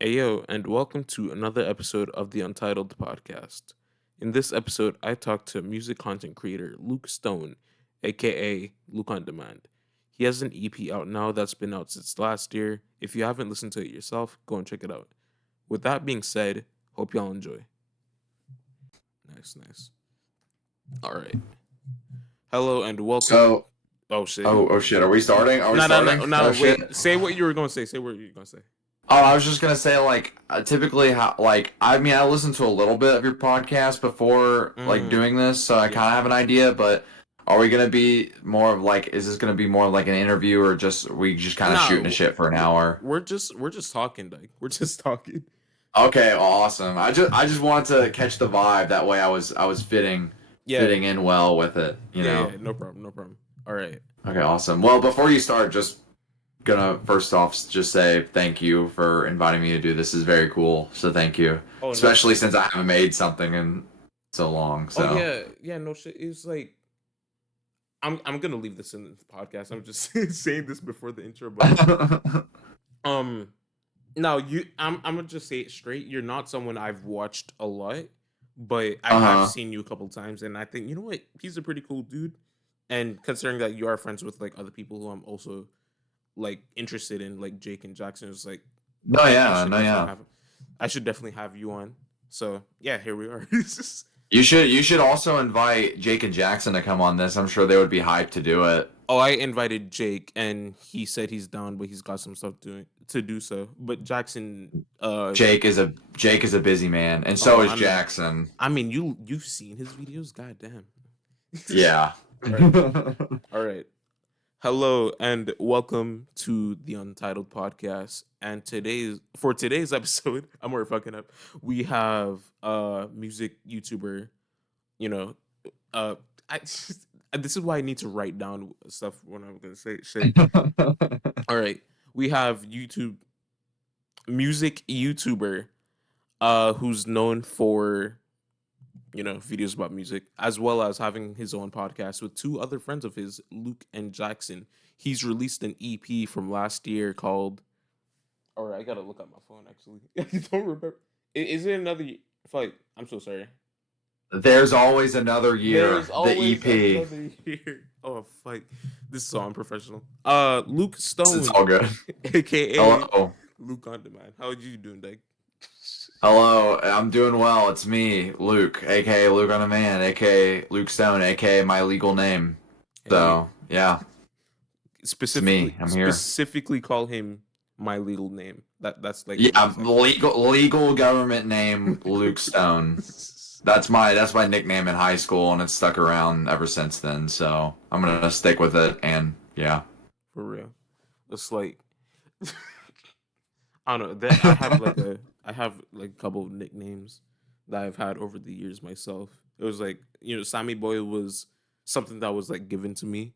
Ayo, and welcome to another episode of the Untitled podcast. In this episode, I talked to music content creator Luke Stone, aka Luke on Demand. He has an EP out now that's been out since last year. If you haven't listened to it yourself, go and check it out. With that being said, hope y'all enjoy. Nice, nice. All right. Hello and welcome. So, Oh shit. oh shit, are we starting? Are we No, no, starting? no, no. Oh Wait. shit. Say what you were gonna say. Say what you were gonna say. Oh, I was just gonna say, typically, I listened to a little bit of your podcast before, Mm, doing this, so I yeah. kind of have an idea. But are we gonna be more of is this gonna be more like an interview, or just we just kind of shooting the No, shit for an hour? we're just talking, like we're just talking. Okay, awesome. I just wanted to catch the vibe. That way, I was Yeah, fitting in well with it. You yeah, know. yeah. No problem, no problem. All right. Okay, awesome. Well, before you start, just gonna first off just say thank you for inviting me to do this. Is very cool. So thank you, Oh no. especially since I haven't made something in so long. Oh So yeah, yeah. No shit. It's like I'm gonna leave this in the podcast. I'm just saying this before the intro, but um, no, I'm gonna just say it straight. You're not someone I've watched a lot, but I have uh-huh. seen you a couple times, and I think you know what? He's a pretty cool dude. And considering that you are friends with like other people who I'm also like interested in, like Jake and Jackson, it's like No, I yeah, should no, definitely yeah. have I should definitely have you on. So yeah, here we are. You should also invite Jake and Jackson to come on this. I'm sure they would be hyped to do it. Oh, I invited Jake and he said he's down, but he's got some stuff to do so. But Jackson, Jake is a busy man, and oh, so is Jackson. I mean, you've seen his videos, god damn. Yeah. All right, all right. Hello and welcome to the Untitled podcast. And today's episode, I'm already fucking up. We have music YouTuber, you know, uh I this is why I need to write down stuff when I'm gonna say shit. All right. We have music YouTuber who's known for videos about music, as well as having his own podcast with two other friends of his, Luke and Jackson. He's released an EP from last year called. All right, I gotta look at my phone actually. I don't remember. Is it another? Fight. I'm so sorry. There's always another year. There's The always EP. another year. Oh fuck, this is so unprofessional. Luke It's Stone, all good. aka Hello. Luke on Demand. How are you doing, Dag? Hello, I'm doing well. It's me, Luke, aka Luke on Demand, aka Luke Stone, aka my legal name. Hey, So yeah, it's specifically me. I'm here. specifically call him my legal name. That's like what Yeah, he's actually. legal government name Luke Stone. That's my nickname in high school, and it's stuck around ever since then. So I'm gonna stick with it, and yeah. For real. It's like I don't know. That I have like a couple of nicknames that I've had over the years myself. It was like, Sammy Boy was something that was like given to me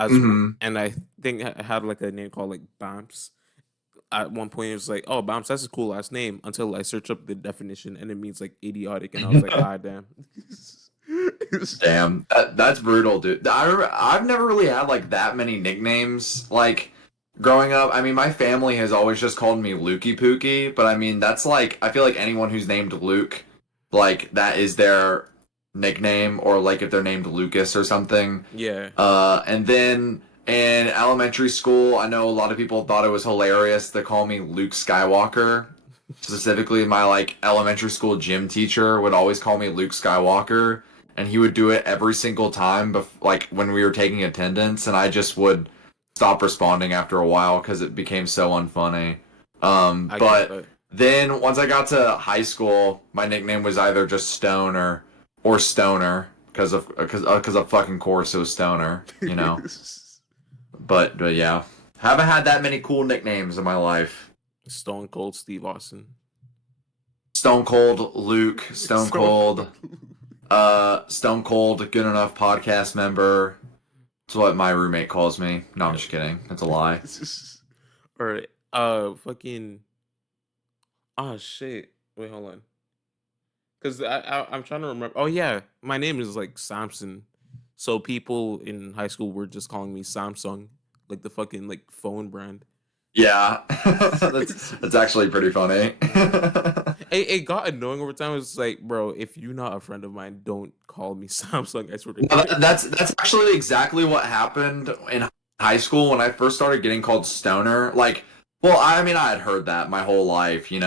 hmm and I think I had like a name called like Bamps. At one point it was like, oh, Bamps, that's a cool last name, until I searched up the definition and it means like idiotic, and I was like, ah, damn. Damn, that's brutal, dude. I've never really had like that many nicknames. Like growing up, I mean, my family has always just called me Lukey Pookie, but I mean, that's like I feel like anyone who's named Luke, like that is their nickname, or like if they're named Lucas or something. Yeah. And then in elementary school, I know a lot of people thought it was hilarious to call me Luke Skywalker. Specifically, my like elementary school gym teacher would always call me Luke Skywalker, and he would do it every single time, like when we were taking attendance, and I just would stop responding after a while because it became so unfunny. I get But that. then once I got to high school, my nickname was either just Stone or Stoner because of fucking course it was Stoner, you know. But yeah, haven't had that many cool nicknames in my life. Stone Cold Steve Austin. Stone Cold Luke, Stone Stone Cold. Cold, Stone Cold, good enough podcast member. That's what my roommate calls me. No, I'm just kidding. That's a lie. All right. Fucking. Oh shit. Wait, hold on. Because I'm trying to remember. Oh yeah, my name is like Samson. So people in high school were just calling me Samsung, like the fucking like phone brand. Yeah, that's actually pretty funny. It got annoying over time. It was like, bro, if you're not a friend of mine, don't call me Samsung. I swear to No, God. that's actually exactly what happened in high school when I first started getting called stoner. Like, well, I mean, I had heard that my whole life, Hmm.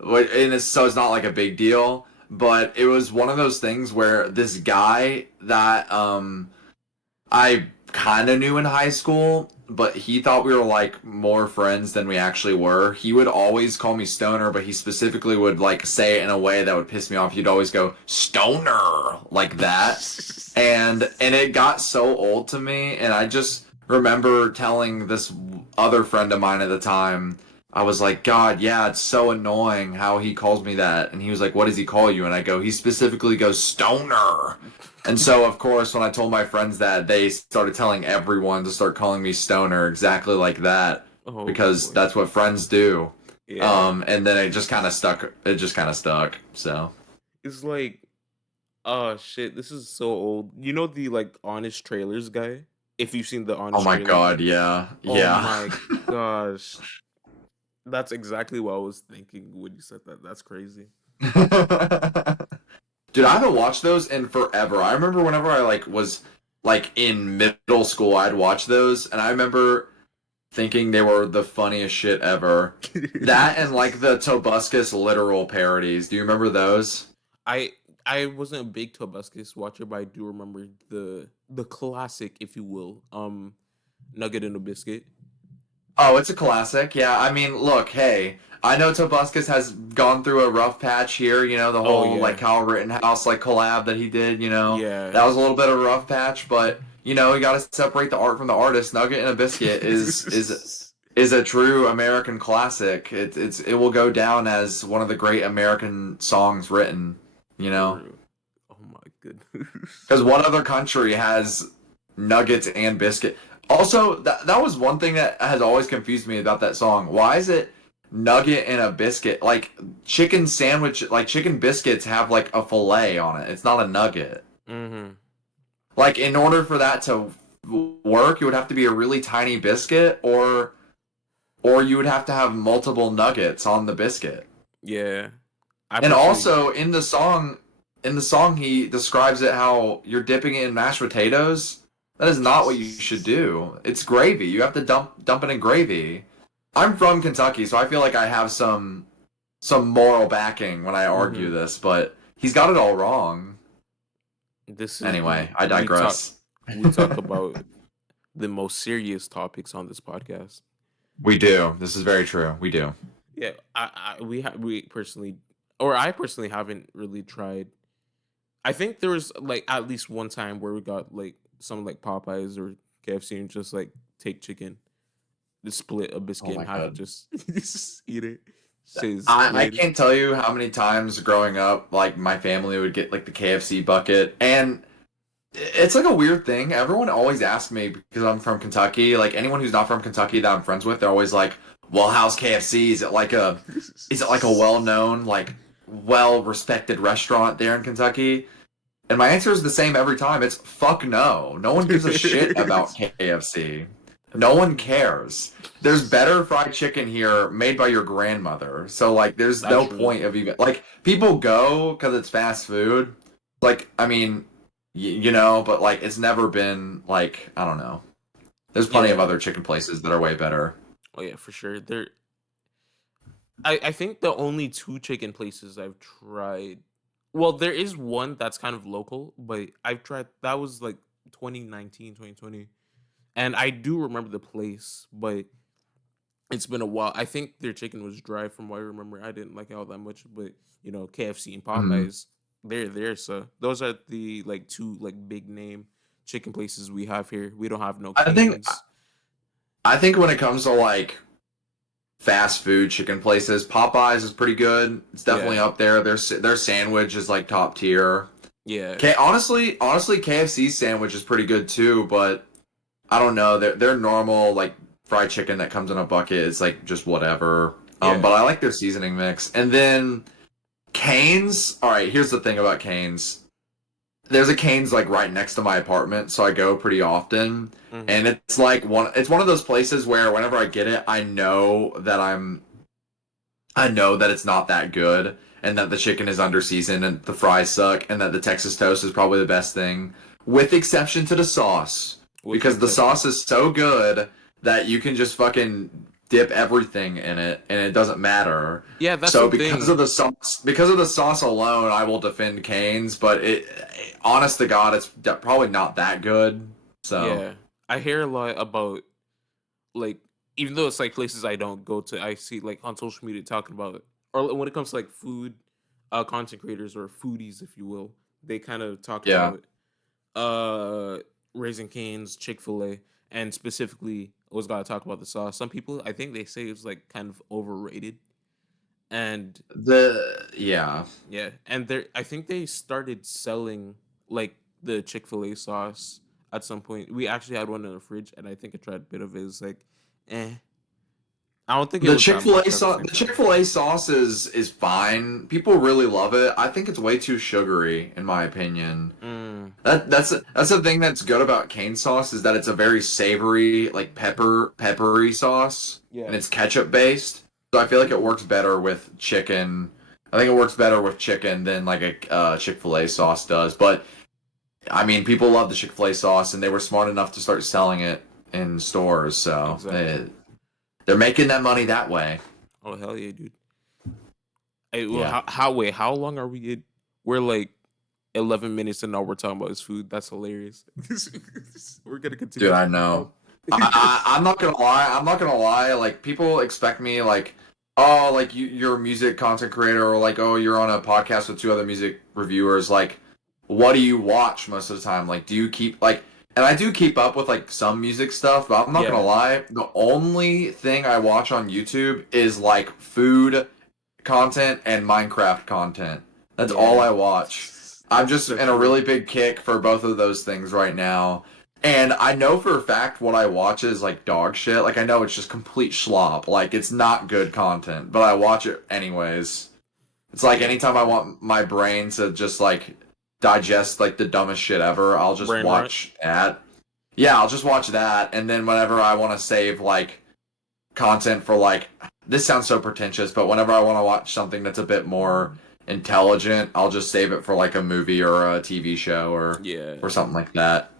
and so it's not like a big deal. But it was one of those things where this guy that I kind of knew in high school, but he thought we were like more friends than we actually were. He would always call me Stoner, but he specifically would like say it in a way that would piss me off. He'd always go Stoner like that. And it got so old to me, and I just remember telling this other friend of mine at the time, I was like, God, yeah, it's so annoying how he calls me that. And he was like, what does he call you? And I go, he specifically goes Stoner. And so, of course, when I told my friends that, they started telling everyone to start calling me Stoner exactly like that Oh because boy. that's what friends do. Yeah. And then it just kind of stuck. It just kind of stuck. So, It's like, oh shit, this is so old. You know the like Honest Trailers guy? If you've seen the oh Honest my Trailers. God, yeah, Oh yeah. my gosh. That's exactly what I was thinking when you said that. That's crazy. Dude, I haven't watched those in forever. I remember whenever I like was like in middle school, I'd watch those, and I remember thinking they were the funniest shit ever. That and like the Tobuscus literal parodies. Do you remember those? I I wasn't a big Tobuscus watcher, but I do remember the classic, if you will, Nugget and a Biscuit. Oh, it's a classic. Yeah, I mean, look, hey, I know Tobuscus has gone through a rough patch here. The Oh whole like yeah, Kyle Rittenhouse like collab that he did. yeah. That was a little bit of a rough patch, but you got to separate the art from the artist. Nugget and a Biscuit is a true American classic. It will go down as one of the great American songs written. You know, True. Oh my goodness. because what other country has nuggets and biscuit? Also, that was one thing that has always confused me about that song. Why is it nugget and a biscuit? Like chicken sandwich, like chicken biscuits have like a fillet on it. It's not a nugget. Mm-hmm. Like in order for that to work, it would have to be a really tiny biscuit, or you would have to have multiple nuggets on the biscuit. Yeah. I And personally. also in the song he describes it how you're dipping it in mashed potatoes. That is not what you should do. It's gravy. You have to dump it in gravy. I'm from Kentucky, so I feel like I have some moral backing when I argue Hmm. this, but he's got it all wrong. This is Anyway, I we talk digress. we talk about the most serious topics on this podcast. We do. This is very true. We do. Yeah, we personally, or I personally haven't really tried. I think there was like at least one time where we got like some like Popeyes or KFC and just like take chicken, just split a Oh biscuit in my half and god. just eat it. Says I good. can't tell you how many times growing up, like my family would get like the KFC bucket, and it's like a weird thing. Everyone always asks me because I'm from Kentucky. Like anyone who's not from Kentucky that I'm friends with, they're always like, "Well, how's KFC? Is it like a well-known, like well-respected restaurant there in Kentucky?" And my answer is the same every time. It's fuck no. No one gives a shit about KFC. No one cares. There's better fried chicken here made by your grandmother. So like there's That's no true. point of even like people go cuz it's fast food. Like I mean, but like it's never been like I don't know. There's plenty of Yeah. other chicken places that are way better. Oh yeah, for sure. I think the only two chicken places I've tried. Well, there is one that's kind of local, but I've tried that was like 2019, 2020. And I do remember the place, but it's been a while. I think their chicken was dry from what I remember. I didn't like it all that much, but KFC and Mhm. Popeyes, they're there. So those are the like two like big name chicken places we have here. We don't have no I think Canes. I think when it comes to like fast food chicken places, Popeyes is pretty good. It's definitely Yeah. up there. Their sandwich is like top tier. Yeah. Honestly, KFC sandwich is pretty good too, but I don't know. Their normal like fried chicken that comes in a bucket is like just whatever. But Yeah. I like their seasoning mix. And then Cane's. All right, here's the thing about Cane's. there's a Cane's like right next to my apartment, so I go pretty often. Mm-hmm. And it's one of those places where whenever I get it, I know that it's not that good, and that the chicken is under seasoned, and the fries suck, and that the Texas toast is probably the best thing, with exception to the sauce, What's the because the exception? sauce is so good that you can just fucking dip everything in it, and it doesn't matter. Yeah, that's So the thing. because of the sauce alone, I will defend Cane's, but honest to God, it's probably not that good. So Yeah, I hear a lot about like even though it's like places I don't go to, I see like on social media talking about it. Or when it comes to like food, content creators or foodies, if you will, they kind of talk yeah, about uh Raising Cane's, Chick-fil-A, and specifically was gotta talk about the sauce. Some people I think they say it's like kind of overrated. And yeah. yeah, and they I think they started selling like the Chick-fil-A sauce at some point. We actually had one in the fridge and I think I tried a bit of it. It's like eh. I don't think it was that much at the same The time. Chick-fil-A sauce is fine. People really love it. I think it's way too sugary, in my opinion. Mm, That's the thing that's good about cane sauce is that it's a very savory, like peppery sauce, yeah. and it's ketchup based. So I feel like it works better with chicken. I think it works better with chicken than like a Chick-fil-A sauce does. But I mean, people love the Chick-fil-A sauce, and they were smart enough to start selling it in stores. So Exactly. they're making that money that way. Oh hell yeah, dude. Hey, well, Yeah. how wait? How long are we? We're like 11 minutes and now we're talking about his food. That's hilarious. We're gonna Dude, continue I talking know. about. I'm not gonna lie. I'm not gonna lie. Like people expect me, like, oh, like you're a music content creator, or like, oh, you're on a podcast with two other music reviewers. Like, what do you watch most of the time? Like, do you keep like? And I do keep up with like some music stuff, but I'm not gonna Yeah, lie. The only thing I watch on YouTube is like food content and Minecraft content. That's all yeah. I watch. I'm That's just so in a true. really big kick for both of those things right now. And I know for a fact what I watch is like dog shit. Like I know it's just complete slop. Like it's not good content, but I watch it anyways. It's like Yeah, anytime I want my brain to just like digest like the dumbest shit ever, I'll just brain rot. watch that. Yeah, I'll just watch that, and then whenever I want to save like content for like this sounds so pretentious, but whenever I want to watch something that's a bit more intelligent, I'll just save it for like a movie or a TV show Yeah, or something like that.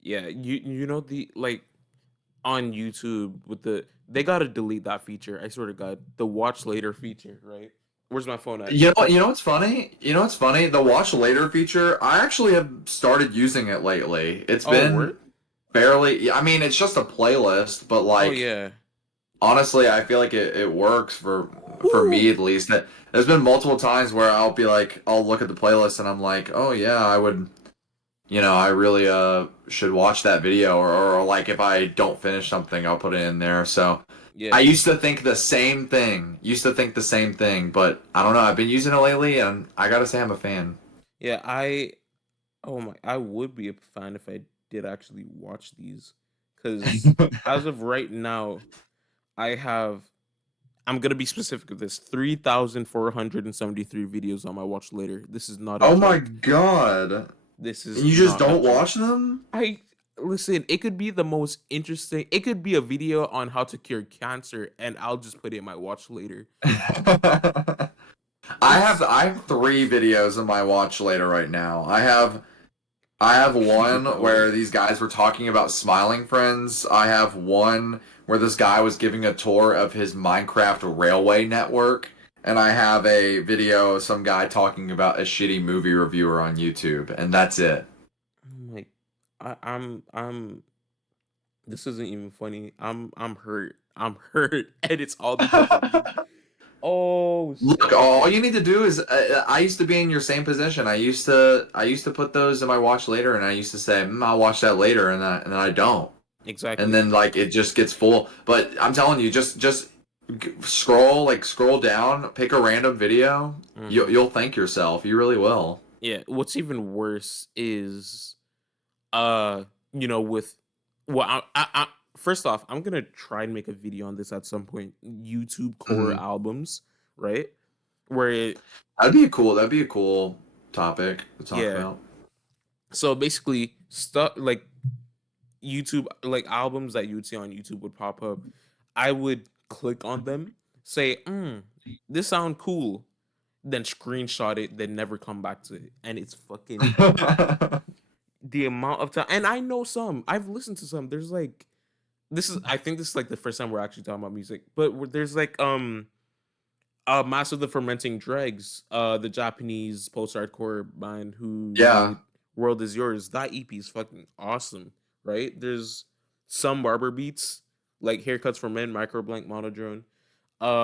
yeah. You know the like on YouTube with they gotta delete that feature. I swear to God, the watch later feature. Right? Where's my phone at? You know what's funny? You know what's funny? The watch later feature, I actually have started using it lately. It's Oh, been word. barely, I mean, it's just a playlist, but Oh like yeah. honestly, I feel like it works for me Woo! at least. That there's been multiple times where I'll be like, I'll look at the playlist and I'm like, oh yeah, I would, I really should watch that video, or like if I don't finish something, I'll put it in there. So I Yeah, used to think the same thing. Used to think the same thing, but I don't know. I've been using it lately, and I gotta say I'm a fan. yeah. Oh my, I would be a fan if I did actually watch these, because as of right now, I have. I'm gonna be specific with this: 3,473 videos on my watch later. This is not a Oh my joke. god. This And is you just not a don't joke. watch them? I listen. It could be the most interesting. It could be a video on how to cure cancer, and I'll just put it in my watch later. It's I have three videos in my watch later right now. I have keep it one that way. where these guys were talking about smiling friends. I have one where this guy was giving a tour of his Minecraft railway network. And I have a video of some guy talking about a shitty movie reviewer on YouTube. And that's it. I'm like, I'm. This isn't even funny. I'm hurt. I'm hurt, and it's all because of you. Oh shit. Look, all Okay. you need to do is I used to be in your same position. I used to put those in my watch later, and I used to say, I'll watch that later, and then I don't. And Exactly. then like it just gets full. But I'm telling you, just scroll down, pick a random video. Hmm. You'll thank yourself. You really will. Yeah. What's even worse is, with well, first off, I'm gonna try and make a video on this at some point. YouTube core Mhm. albums, right? Where it, That'd be a cool topic to talk yeah, about. So basically, stuff like YouTube, like albums that you would see on YouTube would pop up. I would click on them, say, this sound cool, then screenshot it, then never come back to it. And it's fucking the amount of time. And I know some. I've listened to some. There's like this is. I think this is like the first time we're actually talking about music. But there's like Master of the Fermenting Dregs, the Japanese post-hardcore band who Yeah. made World Is Yours. That EP is fucking awesome, right? There's some barber beats, like Haircuts for Men, Micro Blank Monodrone.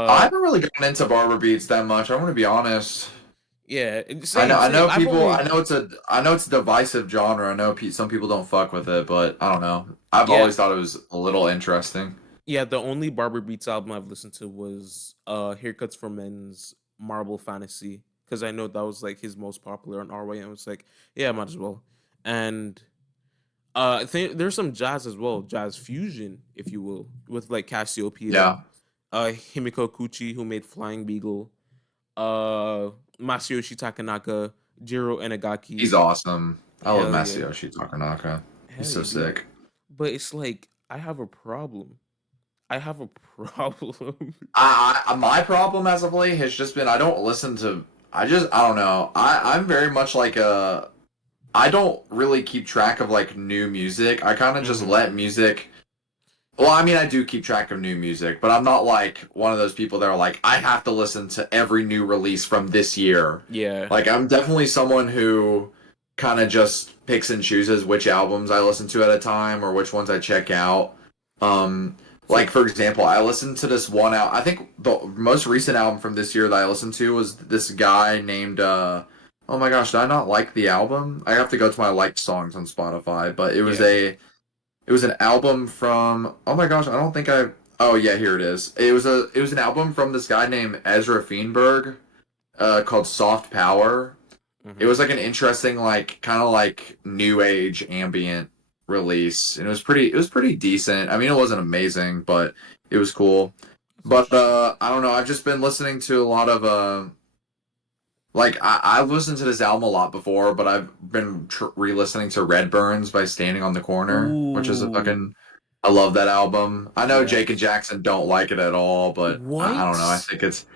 I Uh haven't really gotten into barber beats that much. I'm gonna be honest. yeah, I know, same, I same. know I've people. only I know it's a divisive genre. I know some people don't fuck with it, but I don't know. I've yeah, always thought it was a little interesting. yeah, the only Barber Beats album I've listened to was Haircuts for Men's Marble Fantasy, because I know that was like his most popular on our way, and I was like, yeah, might as well. And I think there's some jazz as well, jazz fusion, if you will, with like Cassiopeia, Yeah, Himiko Kuchi, who made Flying Beagle, uh, Masayoshi Takanaka, Jiro Enagaki. he's awesome. I love Hell yeah, Masayoshi Takanaka. He's hell so yeah, dude. sick. But it's like I have a problem. I have a problem. My problem as of late has just been I don't listen to. I don't know. I'm very much like a. I don't really keep track of like new music. I kind of just hmm let music. Well, I mean, I do keep track of new music, but I'm not like one of those people that are like, I have to listen to every new release from this year. Yeah. Like, I'm definitely someone who kind of just picks and chooses which albums I listen to at a time or which ones I check out. Um, So like for example, I listened to this one out. I think the most recent album from this year that I listened to was this guy named. Oh my gosh, did I not like the album? I have to go to my liked songs on Spotify, but yeah. it was an album from. Oh my gosh, I don't think I. Oh yeah, here it is. It was an album from this guy named Ezra Feinberg, called Soft Power. It hmm was like an interesting, like kind of like new age ambient release, and it was pretty decent. I mean, it wasn't amazing, but it was cool. That's But interesting. I don't know. I've just been listening to a lot of like I've listened to this album a lot before, but I've been re-listening to Red Burns by Standing on the Corner, which is a Ooh. fucking. I love that album. I know Jake and Yes. Jackson don't like it at all, but I don't know. I What? think it's.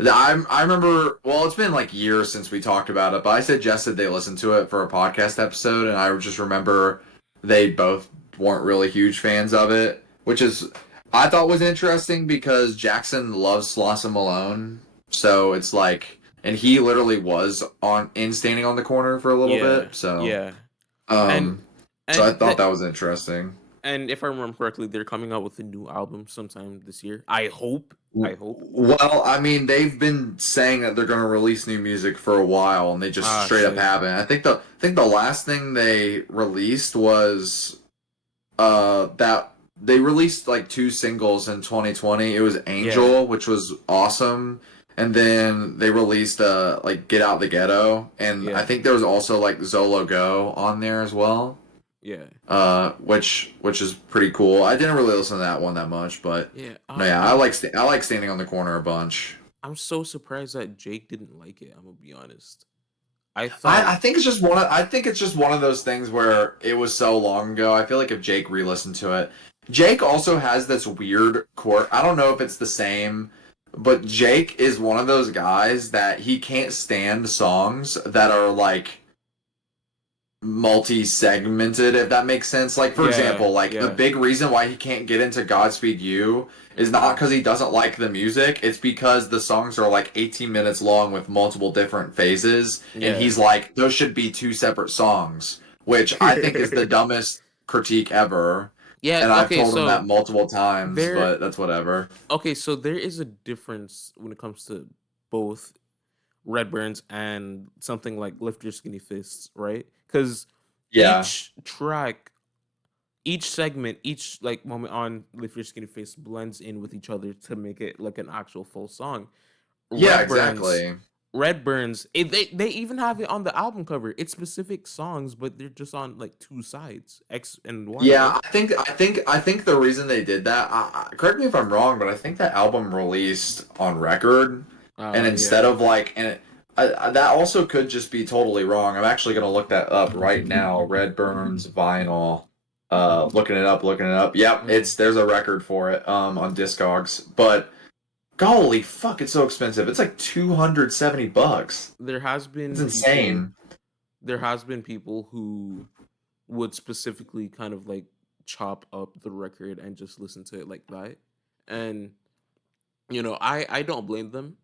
I remember. Well, it's been like years since we talked about it, but I suggested they listen to it for a podcast episode, and I just remember they both weren't really huge fans of it, which is I thought was interesting because Jackson loves Slauson Malone, so it's like, and he literally was on in Standing on the Corner for a little Yeah. bit, so Yeah. And um, so I and thought that that was interesting. and if I remember correctly, they're coming out with a new album sometime this year. I hope. I hope. Well, I mean, they've been saying that they're going to release new music for a while, and they just Ah straight up shit. haven't. I think the last thing they released was that they released like two singles in 2020. It was Yeah. Angel, which was awesome, and then they released like Get Out the Ghetto, and I Yeah. think there was also like Zolo Go on there as well. Yeah. Which is pretty cool. I didn't really listen to that one that much, but Yeah. no, yeah, I like Standing on the Corner a bunch. I'm so surprised that Jake didn't like it. I'm gonna be honest. I thought I think it's just one of I think it's just one of those things where it was so long ago. I feel like if Jake re-listened to it, Jake also has this weird quirk. I don't know if it's the same, but Jake is one of those guys that he can't stand songs that are like multi-segmented, if that makes sense. Like for yeah, example, like the yeah. big reason why he can't get into Godspeed You is not hmm because he doesn't like the music, it's because the songs are like 18 minutes long with multiple different phases, and Yeah. he's like, those should be two separate songs, which I think is the dumbest critique ever. Yeah, And I've okay, told him that so multiple times, there but that's whatever. okay, so there is a difference when it comes to both Redburns and something like Lift Your Skinny Fists, right? Because Yeah. each segment, each like moment on Lift Your Skinny Fist blends in with each other to make it like an actual full song. Yeah, Redburns, exactly. they even have it on the album cover. It's specific songs, but they're just on like two sides, X and Y, right? Yeah, I think the reason they did that, correct me if I'm wrong, but I think that album released on record, and instead Yeah, of like, and that also could just be totally wrong. I'm actually gonna look that up right now. Redburn's vinyl. Looking it up. Yep, Mm. there's a record for it on Discogs. But golly fuck, it's so expensive. It's like $270. There has It's been people. insane. There has been people who would specifically kind of like chop up the record and just listen to it like that. And I don't blame them,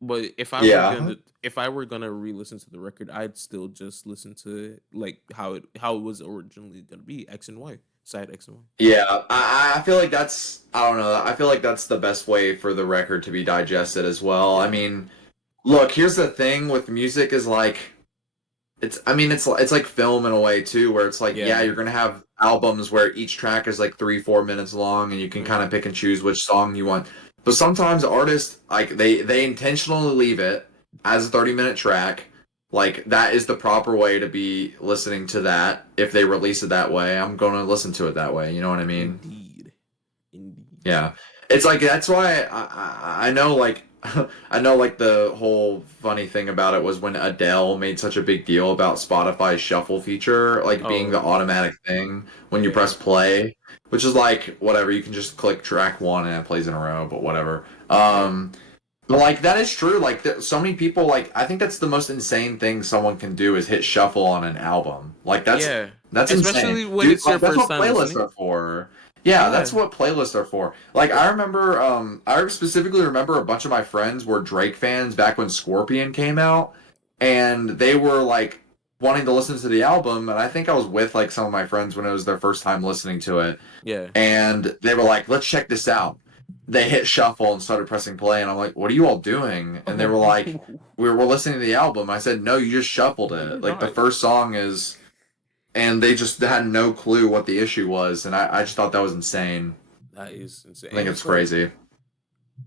but Yeah. if I were gonna re-listen to the record, I'd still just listen to it like how it was originally gonna be, X and Y, side X and Y. Yeah, I feel like that's I don't know. I feel like that's the best way for the record to be digested as well. I Yeah. mean, look, here's the thing with music is like it's like film in a way too, where it's like yeah, Yeah. you're gonna have albums where each track is like 3-4 minutes long, and you can kind Hmm. of pick and choose which song you want. But sometimes artists like they intentionally leave it as a 30-minute track. Like that is the proper way to be listening to that. If they release it that way, I'm gonna listen to it that way. You know what I mean? Indeed. Indeed. Yeah, it's like that's why I know like I know like the whole funny thing about it was when Adele made such a big deal about Spotify's shuffle feature like being Oh the yeah. automatic thing when you Yeah. press play, which is like whatever, you can just click track one and it plays in a row, but whatever. Yeah. But like that is true. Like so many people like I think that's the most insane thing someone can do is hit shuffle on an album. Like Yeah. that's insane, Especially when dude. it's your Like that's first what time playlists listening. are for. Yeah, that's Yeah. what playlists are for. Like I remember, I specifically remember a bunch of my friends were Drake fans back when Scorpion came out, and they were like wanting to listen to the album. And I think I was with like some of my friends when it was their first time listening to it, Yeah. and they were like, "Let's check this out." They hit shuffle and started pressing play, and I'm like, "What are you all doing?" And they were like, "We're listening to the album." I said, "No, you just shuffled No, you're it. Like the not. first song is." And they just had no clue what the issue was, and I just thought that was insane. That is insane. I And think it's it's like crazy.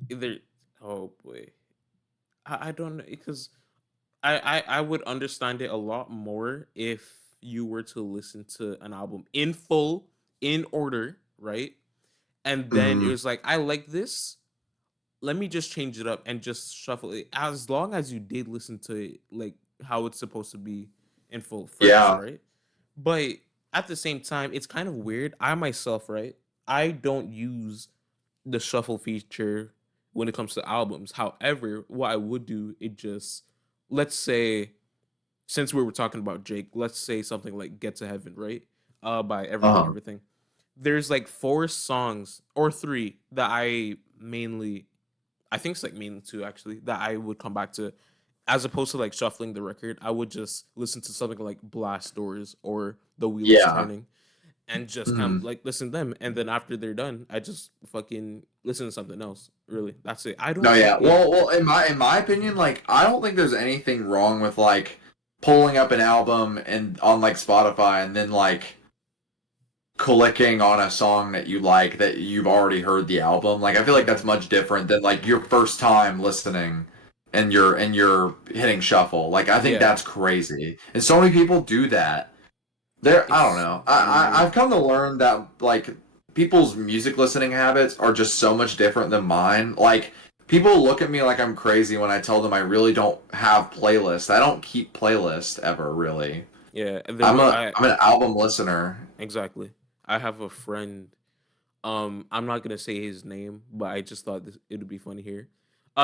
either oh boy. I don't know because I would understand it a lot more if you were to listen to an album in full, in order, right? And then it Hmm. was like, I like this. Let me just change it up and just shuffle it. As long as you did listen to it like how it's supposed to be in full first, Yeah. right? But at the same time, it's kind of weird. I myself, right? I don't use the shuffle feature when it comes to albums. However, what I would do, it just let's say since we were talking about Jake, let's say something like Get to Heaven, right? By Everything Uh-huh. Everything. There's like four songs or three that I think it's like mainly two actually, that I would come back to as opposed to like shuffling the record. I would just listen to something like Blast Doors or The Wheel is Yeah. Turning and just kind of Hmm. like listen to them. And then after they're done, I just fucking listen to something else. Really, that's it. I No, don't. yeah. Yeah, Well, in my opinion, like I don't think there's anything wrong with like pulling up an album and on like Spotify and then like clicking on a song that you like that you've already heard the album. Like I feel like that's hmm, much different than like your first time listening and you're hitting shuffle. Like I think yeah. that's crazy. And so many people do that. There, I don't It's know. weird. I've come to learn that like people's music listening habits are just so much different than mine. Like people look at me like I'm crazy when I tell them I really don't have playlists. I don't keep playlists ever really. Yeah, and there was I I'm an album listener. exactly. I have a friend. I'm not gonna say his name, but I just thought it'd be funny here.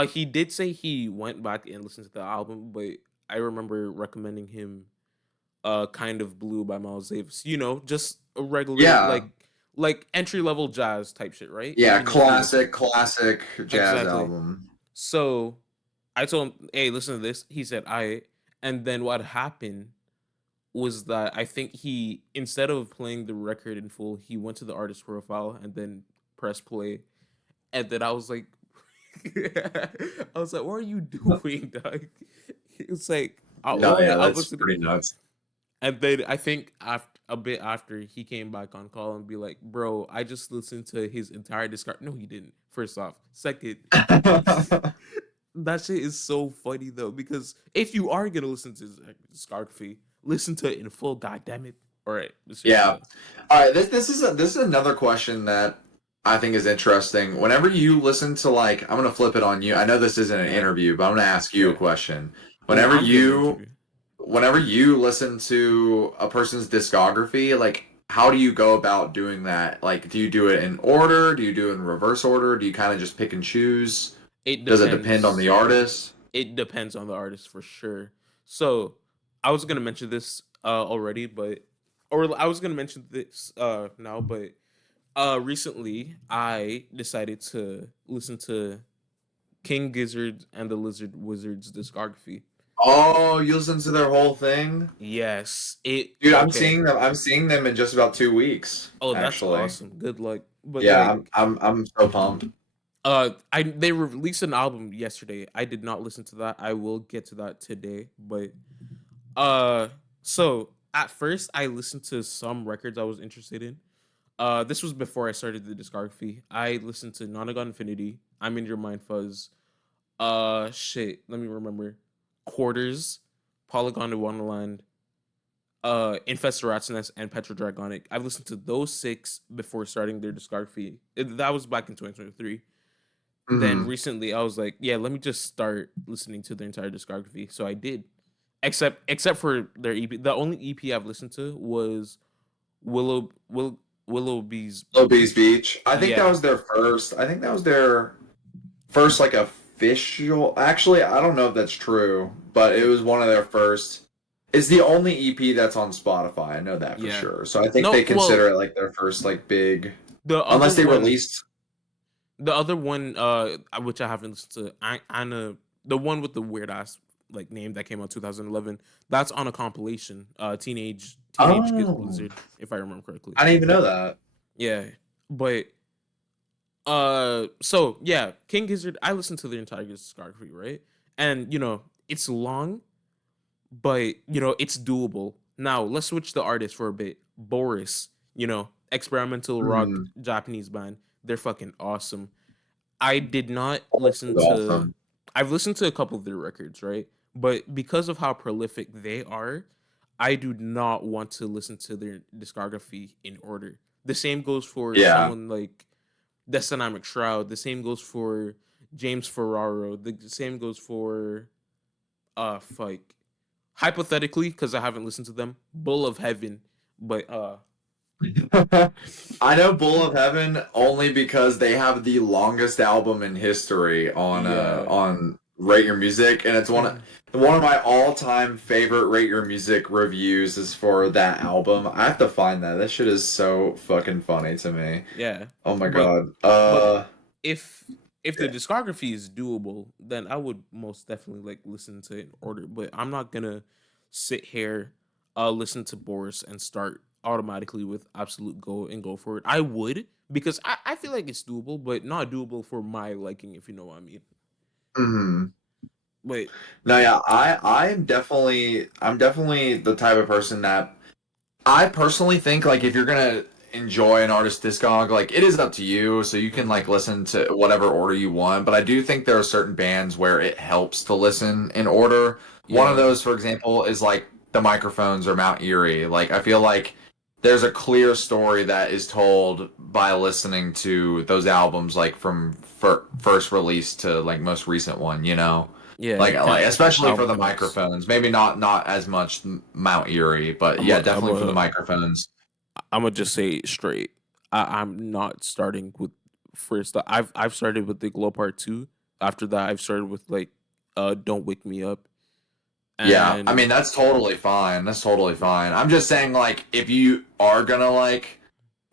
He did say he went back and listened to the album, but I remember recommending him Kind of Blue by Miles Davis. Just a regular Yeah. like entry level jazz type shit, right? Yeah, Even if you listen. classic jazz Exactly. album. So I told him, "Hey, listen to this." He said, "I." And then what happened was that I think he instead of playing the record in full, he went to the artist profile and then pressed play. And then I was like, I was like, "What are you doing, dog?" He was like, No, "Oh yeah, yeah, I was that's listening." pretty nuts. And then I think after a bit after he came back on call and be like, "Bro, I just listened to his entire discard." No, he didn't. First off, second, that shit is so funny though because if you are gonna listen to his discography, listen to it in full. God damn it! All right, let's just do Yeah. that. All right, this is another question that I think is interesting. Whenever you listen to like I'm gonna flip it on you. I know this isn't an Yeah, interview, but I'm gonna ask you a yeah. question. Oh, Whenever I'm getting an you interview. whenever you listen to a person's discography, like how do you go about doing that? Like, do you do it in order? Do you do it in reverse order? Do you kind of just pick and choose? It Does it depend on depends. the artist? It depends on the artist for sure. So I was gonna mention this already, but or I was gonna mention this now, but recently I decided to listen to King Gizzard and the Lizard Wizard's discography. Oh, you listen to their whole thing? Yes, it Dude, I'm okay. seeing them. I'm seeing them in just about 2 weeks, Oh, that's actually. awesome. Good luck. But Yeah, like I'm so pumped. I they released an album yesterday. I did not listen to that. I will get to that today, but uh so at first I listened to some records I was interested in. This was before I started the discography. I listened to Nonagon Infinity, I'm in Your Mind Fuzz, shit, let me remember. Quarters, Polygon to Wonderland, Infest Rat's Nest, and Petrodragonic. I've listened to those six before starting their discography. That was back in 2023. Then Hmm. recently I was like, yeah, let me just start listening to their entire discography. So I did. Except for their EP. The only EP I've listened to was Willoughby's Little Bees Beach. Beach. I think that Yeah. was their first. I think that was their first like official. Actually, I don't know if that's true, but it was one of their first. It's the only EP that's on Spotify. I know that for Yeah. sure. So I think No, they well, consider it like their first like big, the other unless they one released. the other one which I haven't listened to, Anna, the one with the weird ass like name that came out 2011, that's on a compilation, Oh, Lizard, if I remember correctly. I didn't even know that. Yeah. But so yeah, King Gizzard, I listened to the entire discography, right? And it's long, but it's doable. Now let's switch the artist for a bit. Boris, experimental rock Hmm, Japanese band. They're fucking awesome. I did not that's listen to. awesome. I've listened to a couple of their records, right? But because of how prolific they are, I do not want to listen to their discography in order. The same goes for Yeah. someone like Dynamic Shroud. The same goes for James Ferraro. The same goes for like hypothetically, because I haven't listened to them, Bull of Heaven. But I know Bull of Heaven only because they have the longest album in history yeah. on Rate Your Music, and it's Mhm. one of my all-time favorite Rate Your Music reviews is for that album. I have to find that. That shit is so fucking funny to me. Yeah. Oh my But god. but if the discography is doable, then I would most definitely like listen to it in order. But I'm not gonna sit here, listen to Boris and start automatically with Absolute Go and go for it. I would, because I feel like it's doable, but not doable for my liking, if you know what I mean. Mhm. But No, yeah, I'm definitely the type of person that I personally think like if you're gonna enjoy an artist discog, like it is up to you, so you can like mhm, listen to whatever order you want. But I do think there are certain bands where it helps to listen in order. One of yeah, those, for example, is like the Microphones or Mount Erie. Like I feel like there's a clear story that is told by listening to those albums, like from first release to like most recent one. You know. yeah, Like especially for album the cuts. microphones, maybe not as much Mount Erie, but I'm a yeah, I'm definitely for the a microphones. I'm gonna just say it straight. I'm not starting with first. I've started with the Glow Part 2. After that, I've started with like Don't Wake Me Up. Yeah, I And mean that's totally fine. That's totally fine. I'm just saying like if you are gonna like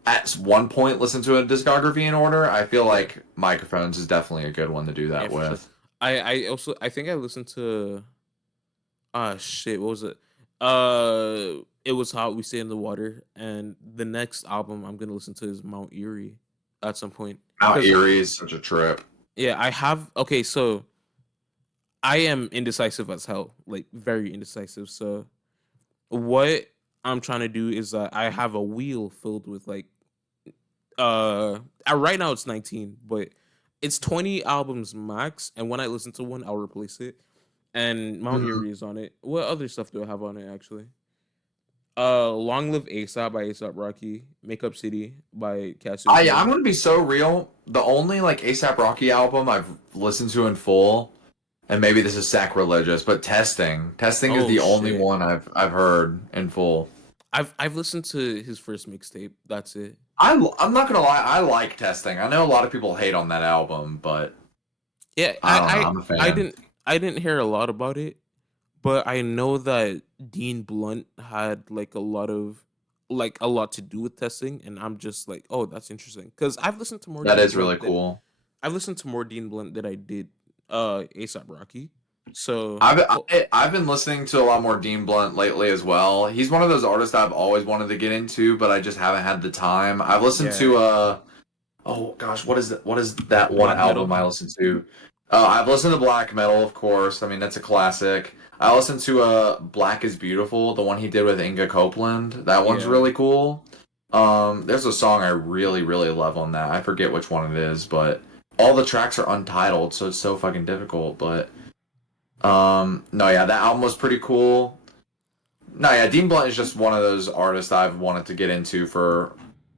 at one point listen to a discography in order, I feel yeah, like microphones is definitely a good one to do yeah, that for sure. with. I also I think I listened to shit, what was it? It was Hot We Stay in the Water, and the next album I'm gonna listen to is Mount Erie at some point. Mount Cause Erie is such a trip. yeah, I have okay, so I am indecisive as hell, like very indecisive. So what I'm trying to do is I have a wheel filled with like right now it's 19, but it's 20 albums max, and when I listen to one I'll replace it. And Mount Mhm. Erie is on it. What other stuff do I have on it actually? Long Live ASAP by ASAP Rocky, Makeup City by Casio I'm Joe. gonna be so real. The only like ASAP Rocky album I've listened to in full and maybe this is sacrilegious, but testing is Oh the only shit. one I've heard in full. I've listened to his first mixtape. That's it. I'm not gonna lie, I like testing. I know a lot of people hate on that album, but Yeah, I don't know. I'm a I fan. didn't hear a lot about it, but I know that Dean Blunt had like a lot to do with testing, and I'm just like, oh, that's interesting because That is really cool. I've listened to more Dean Blunt than I did ASAP Rocky. So I've been listening to a lot more Dean Blunt lately as well. He's one of those artists I've always wanted to get into, but I just haven't had the time. I've listened yeah, to oh gosh, what is that one black album metal. I listened to? I've listened to Black Metal, of course. I mean, that's a classic. I listened to Black is Beautiful, the one he did with Inga Copeland. That one's Yeah. really cool. There's a song I really, really love on that. I forget which one it is, but all the tracks are untitled, so it's so fucking difficult. But no, yeah, that album was pretty cool. No, yeah, Dean Blunt is just one of those artists I've wanted to get into for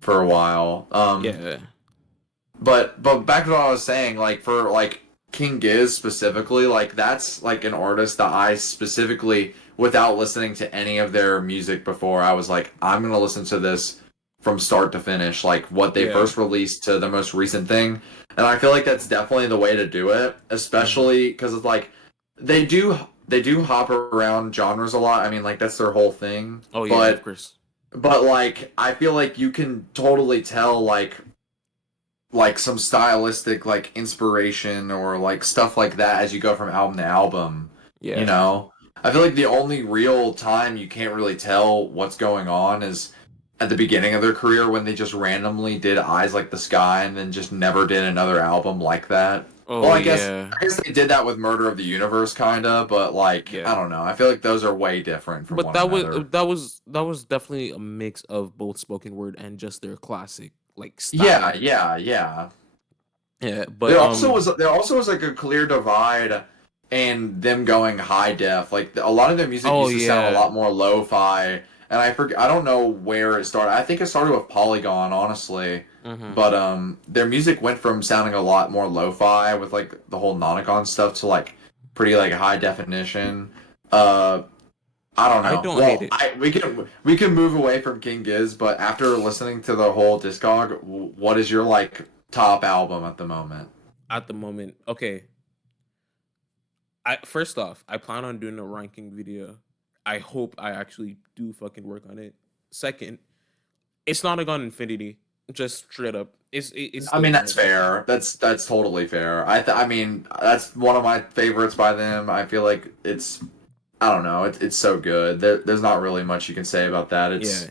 a while. Yeah. But back to what I was saying, like for like King Giz specifically, like that's like an artist that I specifically, without listening to any of their music before, I was like, I'm gonna listen to this from start to finish, like what they Yeah. first released to the most recent thing, and I feel like that's definitely the way to do it, Hmm. especially because it's like they do they do hop around genres a lot. I mean, like that's their whole thing, Oh yeah, of but course. like I feel like you can totally tell like some stylistic like inspiration or like stuff like that as you go from album to album, you Yeah. know. I feel like the only real time you can't really tell what's going on is at the beginning of their career when they just randomly did Eyes Like the Sky and then just never did another album like that. Well, Oh yeah. I guess they did that with Murder of the Universe kinda, but like Yeah. I don't know. I feel like those are way different from But one another. that was definitely a mix of both spoken word and just their classic like Yeah, style. yeah, yeah. Yeah, but There also was like a clear divide and them going high def. Like a lot of their music oh used to sound a yeah. lot more lo-fi, and I don't know where it started. I think it started with Polygon, honestly. Mhm. But their music went from sounding a lot more lo-fi with like the whole Nonicon stuff to like pretty like high definition. Uh I don't I know. don't hate Well, it. we can move away from King Giz, but after listening to the whole discog, what is your like top album at the moment? At the moment. Okay. I first off, I plan on doing a ranking video. I hope I actually do fucking work on it. Second, it's not a gun infinity. Just straight up. It's I still mean, that's not. fair. That's totally fair. I mean, that's one of my favorites by them. I feel like it's I don't know. It's so good. There's not really much you can say about that. Yeah. It's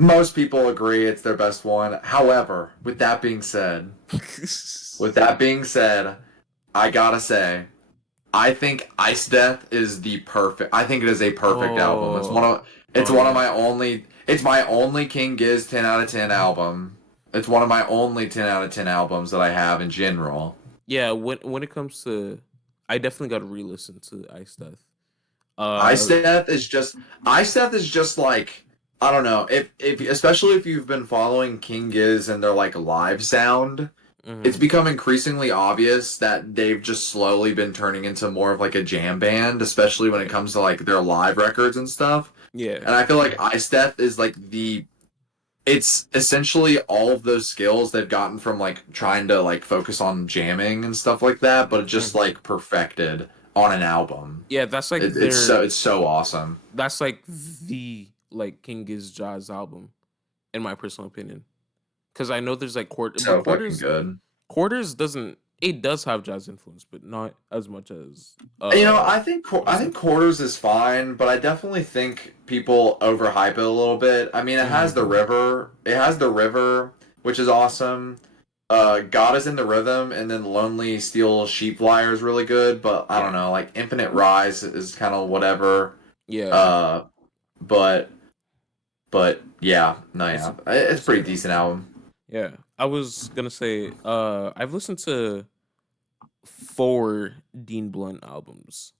most people agree it's their best one. However, with that being said, I gotta say, I think Ice Death is the perfect. I think it is a perfect album. Oh. It's Oh one of yeah. my only. It's my only King Giz 10 out of 10 album. It's one of my only 10 out of 10 albums that I have in general. Yeah, when it comes to I definitely got to re-listen to Ice Death. Uh Ice Death is just like I don't know if especially if you've been following King Giz and their like live sound. It's mhm. become increasingly obvious that they've just slowly been turning into more of like a jam band, especially when it Yeah. comes to like their live records and stuff. Yeah. And I feel like Ice Death is like it's essentially all of those skills they've gotten from like trying to like focus on jamming and stuff like that, but just Mhm. like perfected on an album. Yeah, It's so awesome. that's like the like King Giz Jazz album in my personal opinion. Cuz I know there's like So fucking good. quarters doesn't it does have jazz influence, but not as much as You know, I Ice think Death. quarters is fine, but I definitely think people overhype it a little bit. I mean, Mhm. it has the river, which is awesome. God is in the rhythm, and then Lonely Steel Sheep Flyer is really good, but I don't Yeah. know, like Infinite Rise is kind of whatever. Yeah. Uh, but yeah, no, It's yeah, a it's a it's a pretty good album. decent album. Yeah. I was going to say I've listened to 4 Dean Blunt albums.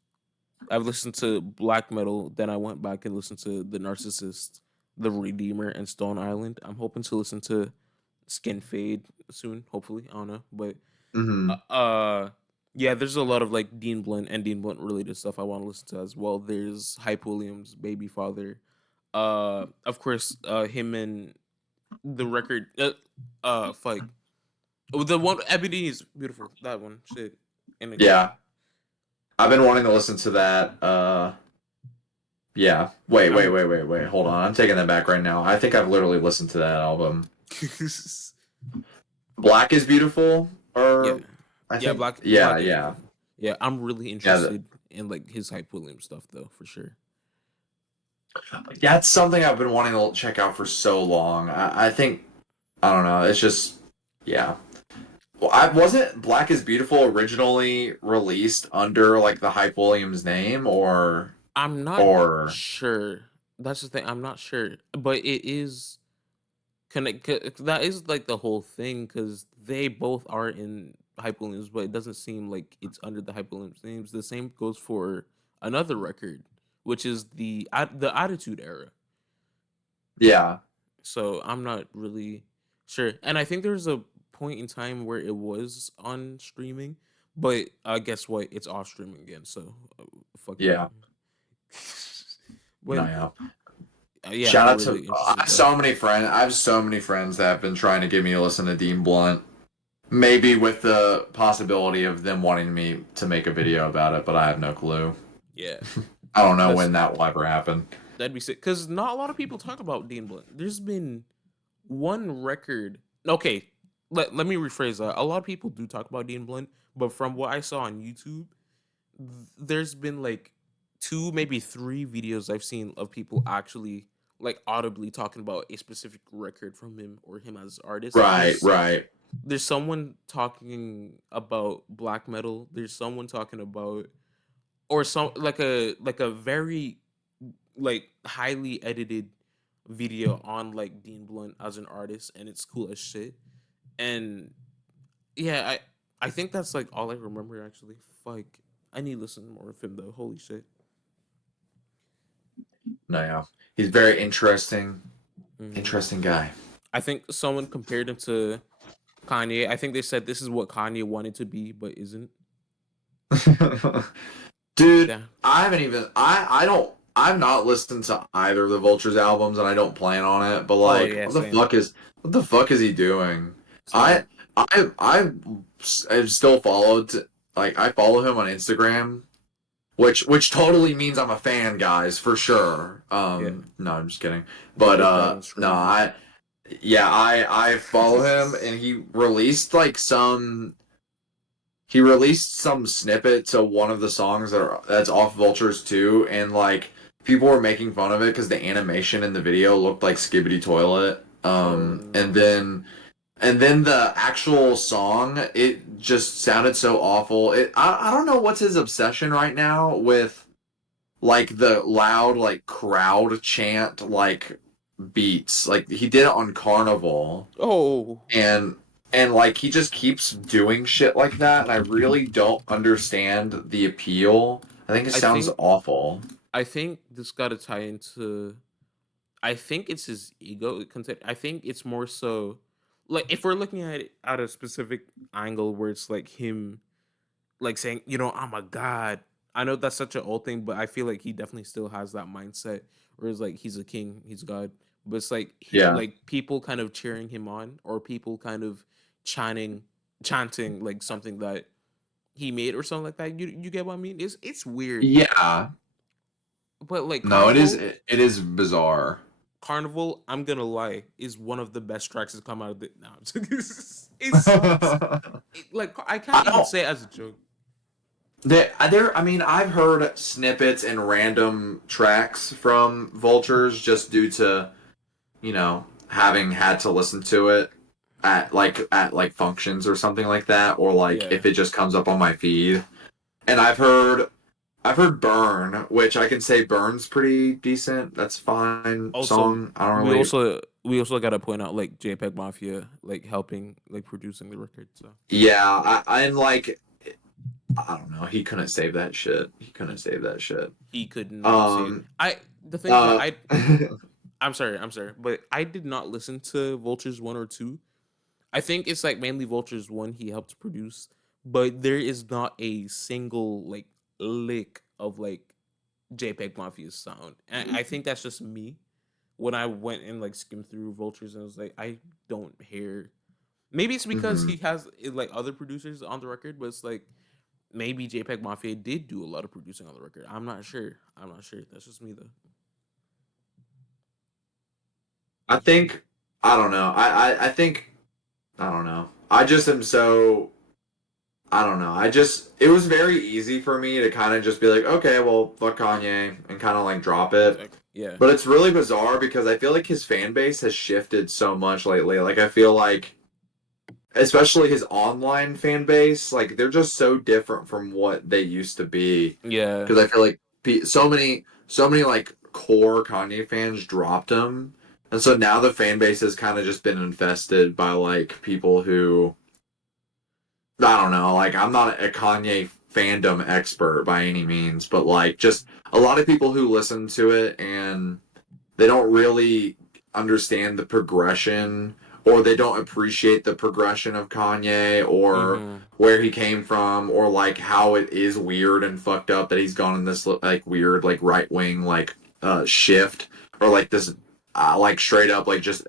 I've listened to Black Metal, then I went back and listened to The Narcissist, The Redeemer, and Stone Island. I'm hoping to listen to Skin Fade soon, hopefully. I don't know. But Hmm. uh Yeah, there's a lot of like Dean Blunt and Dean Blunt related stuff I want to listen to as well. There's Hype Williams, Baby Father. Of course, him and the record. Fuck. Oh, the one Ebony is beautiful. That one, shit. And again, Yeah, I've been wanting to listen to that. Yeah. I'm. Wait. Hold on. I'm taking that back right now. I think I've literally listened to that album. Black is Beautiful, Yeah, or I yeah. think, Black is yeah. beautiful. Yeah, I'm really Yeah, interested in like his Hype Williams stuff though, for sure. that's something I've been wanting to check out for so long. I think, I don't know. It's just, yeah. Well, I wasn't Black is Beautiful originally released under like the Hype Williams name, I'm not or sure. That's the thing. I'm not sure, but it is connect. That is like the whole thing because they both are in Hype Williams, but it doesn't seem like it's under the Hype Williams names. The same goes for another record, which is the Attitude Era. yeah, So I'm not really sure. And I think there's a point in time where it was on streaming, but guess what? It's off streaming again. So fuck it. yeah. No, But yeah. yeah, Shout I'm out to really I interested have though. so many friends. I have so many friends that have been trying to get me to listen to Dean Blunt. Maybe with the possibility of them wanting me to make a video about it, but I have no clue. Yeah, I don't know that's when that will ever happen. that'd be sick. Cause not a lot of people talk about Dean Blunt. There's been one record. Okay, let me rephrase that. A lot of people do talk about Dean Blunt, but from what I saw on YouTube, there's been like two, maybe three videos I've seen of people actually like audibly talking about a specific record from him or him as artist. Right, right. There's someone talking about black metal. There's someone talking about or some like a very like highly edited video on like Dean Blunt as an artist, and it's cool as shit. And yeah, I think that's like all I remember actually. Fuck, I need to listen more of him though. Holy shit. No, yeah. He's very Hmm. interesting guy. I think someone compared him to Kanye. I think they said this is what Kanye wanted to be, but isn't. Dude, Yeah. I haven't even I don't I've not listened to either of the Vultures albums and I don't plan on it, but Oh like yeah, same, what the fuck is he doing? same. I I've still followed like I follow him on Instagram, which totally means I'm a fan, guys, for sure. Yeah, No, I'm just kidding. But put that on no, screen. I follow him and he released some snippet to one of the songs that's off Vultures too, and like people were making fun of it because the animation in the video looked like Skibbity Toilet. Oh And no. then the actual song, it just sounded so awful. I don't know what's his obsession right now with like the loud like crowd chant like beats. Like he did it on Carnival Oh, and like he just keeps doing shit like that and I really don't understand the appeal. I think it I sounds think awful. I think this got to tie into. I think it's his ego. I think it's more so like if we're looking at it at a specific angle where it's like him like saying, I'm a god. I know that's such an old thing, but I feel like he definitely still has that mindset where it's like he's a king, he's God. But it's like Yeah. like people kind of cheering him on or people kind of chanting chanting like something that he made or something like that. You get what I mean? It's weird. Yeah. But like No, it is bizarre. Carnival, I'm gonna lie, is one of the best tracks to come out of the now. It's I like I can't even don't say it as a joke. I mean, I've heard snippets and random tracks from Vultures just due to, having had to listen to it at like functions or something like that, or like Yeah. if it just comes up on my feed. And I've heard Burn, which I can say Burn's pretty decent. That's fine Also, song. I don't we really. also we also gotta point out like JPEG Mafia like helping like producing the record. So Yeah, I'm like I don't know. He couldn't save that shit. He couldn't save that shit. he could not see. Um. I the thing is that Uh. I'm sorry, but I did not listen to Vultures 1 or 2. I think it's like mainly Vultures 1 he helped produce, but there is not a single like lick of like JPEG Mafia's sound. And I think that's just me. When I went and like skimmed through Vultures and I was like, I don't hear. Maybe it's because Hmm. he has like other producers on the record, but it's like maybe JPEG Mafia did do a lot of producing on the record. I'm not sure. I'm not sure. That's just me though. I think I don't know. I think I don't know. I just am so I don't know. It was very easy for me to kind of just be like, okay, well, fuck Kanye and kind of like drop it. Exactly. Yeah. But it's really bizarre because I feel like his fan base has shifted so much lately. Like I feel like especially his online fan base, like they're just so different from what they used to be. Yeah. Because I feel like so many like core Kanye fans dropped him, and so now the fan base has kind of just been infested by like people who I don't know. Like I'm not a Kanye fandom expert by any means, but like just a lot of people who listen to it and they don't really understand the progression or they don't appreciate the progression of Kanye or Mm-hmm. where he came from or like how it is weird and fucked up that he's gone in this like weird like right wing like shift or like this like straight up like just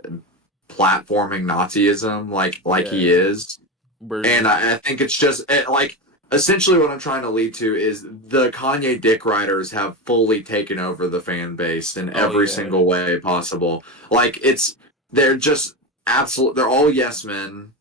platforming Nazism like he Yeah. is and Version. I think it's just like essentially what I'm trying to lead to is the Kanye dick riders have fully taken over the fan base in Oh every yeah. single way possible. Like they're just absolute. They're all yes men.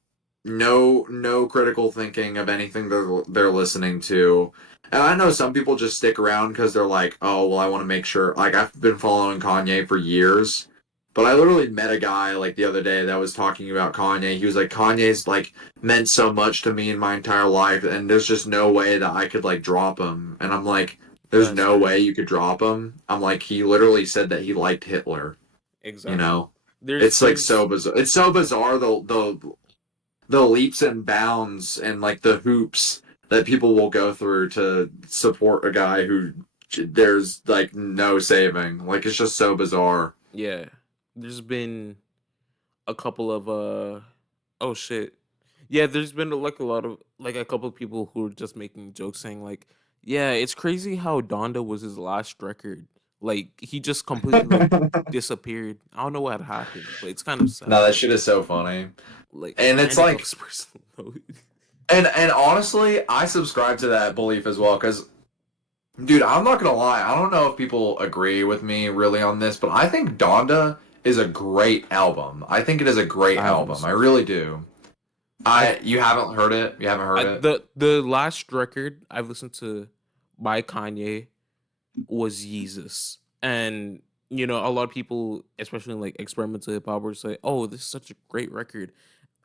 No critical thinking of anything they're listening to. And I know some people just stick around because they're like, oh well, I want to make sure. Like I've been following Kanye for years. But I literally met a guy like the other day that was talking about Kanye. He was like, Kanye's like meant so much to me in my entire life, and there's just no way that I could like drop him. And I'm like, there's That's no way crazy. you could drop him. I'm like, he literally said that he liked Hitler. You Exactly. know, There's it's like there's so bizarre. It's so bizarre the leaps and bounds and like the hoops that people will go through to support a guy who there's like no saving. Like it's just so bizarre. yeah. There's been a couple of oh shit. Yeah, there's been like a lot of like a couple of people who are just making jokes saying like, yeah, it's crazy how Donda was his last record. Like he just completely like disappeared. I don't know what happened, but it's kind of No, sad. that shit is so funny. Like And it's random like goes personal note. and honestly, I subscribe to that belief as well cuz dude, I'm not going to lie. I don't know if people agree with me really on this, but I think Donda is a great album. I think it is a great I haven't album. I listened to really it. do. I've I you haven't heard it? You haven't heard it? the last record I've listened to by Kanye was Yeezus. And a lot of people, especially in like experimental hip hop, were say, "Oh, this is such a great record."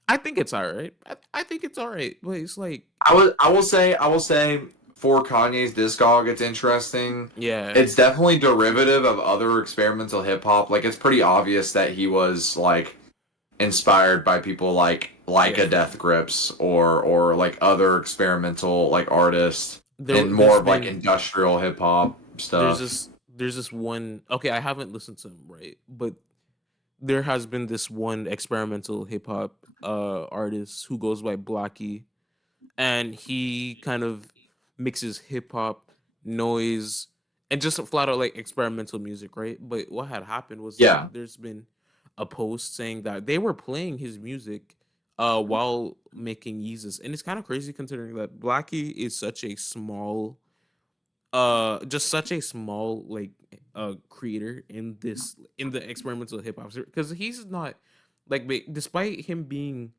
I think it's all right. I think it's all right, but it's like, I will say for Kanye's discog it's interesting. yeah, It's definitely derivative of other experimental hip hop. Like it's pretty obvious that he was like inspired by people like yeah. a Death Grips or like other experimental like artists and more There's of like been industrial hip hop stuff. there's this one. Okay, I haven't listened to him, right, but there has been this one experimental hip hop artist who goes by Blackie, and he kind of mixes hip hop, noise, and just flat out like experimental music, right? But what had happened was that Yeah. there's been a post saying that they were playing his music while making Yeezus. And it's kind of crazy considering that Blackie is such a small just such a small like creator in the experimental hip hop because he's not like despite him being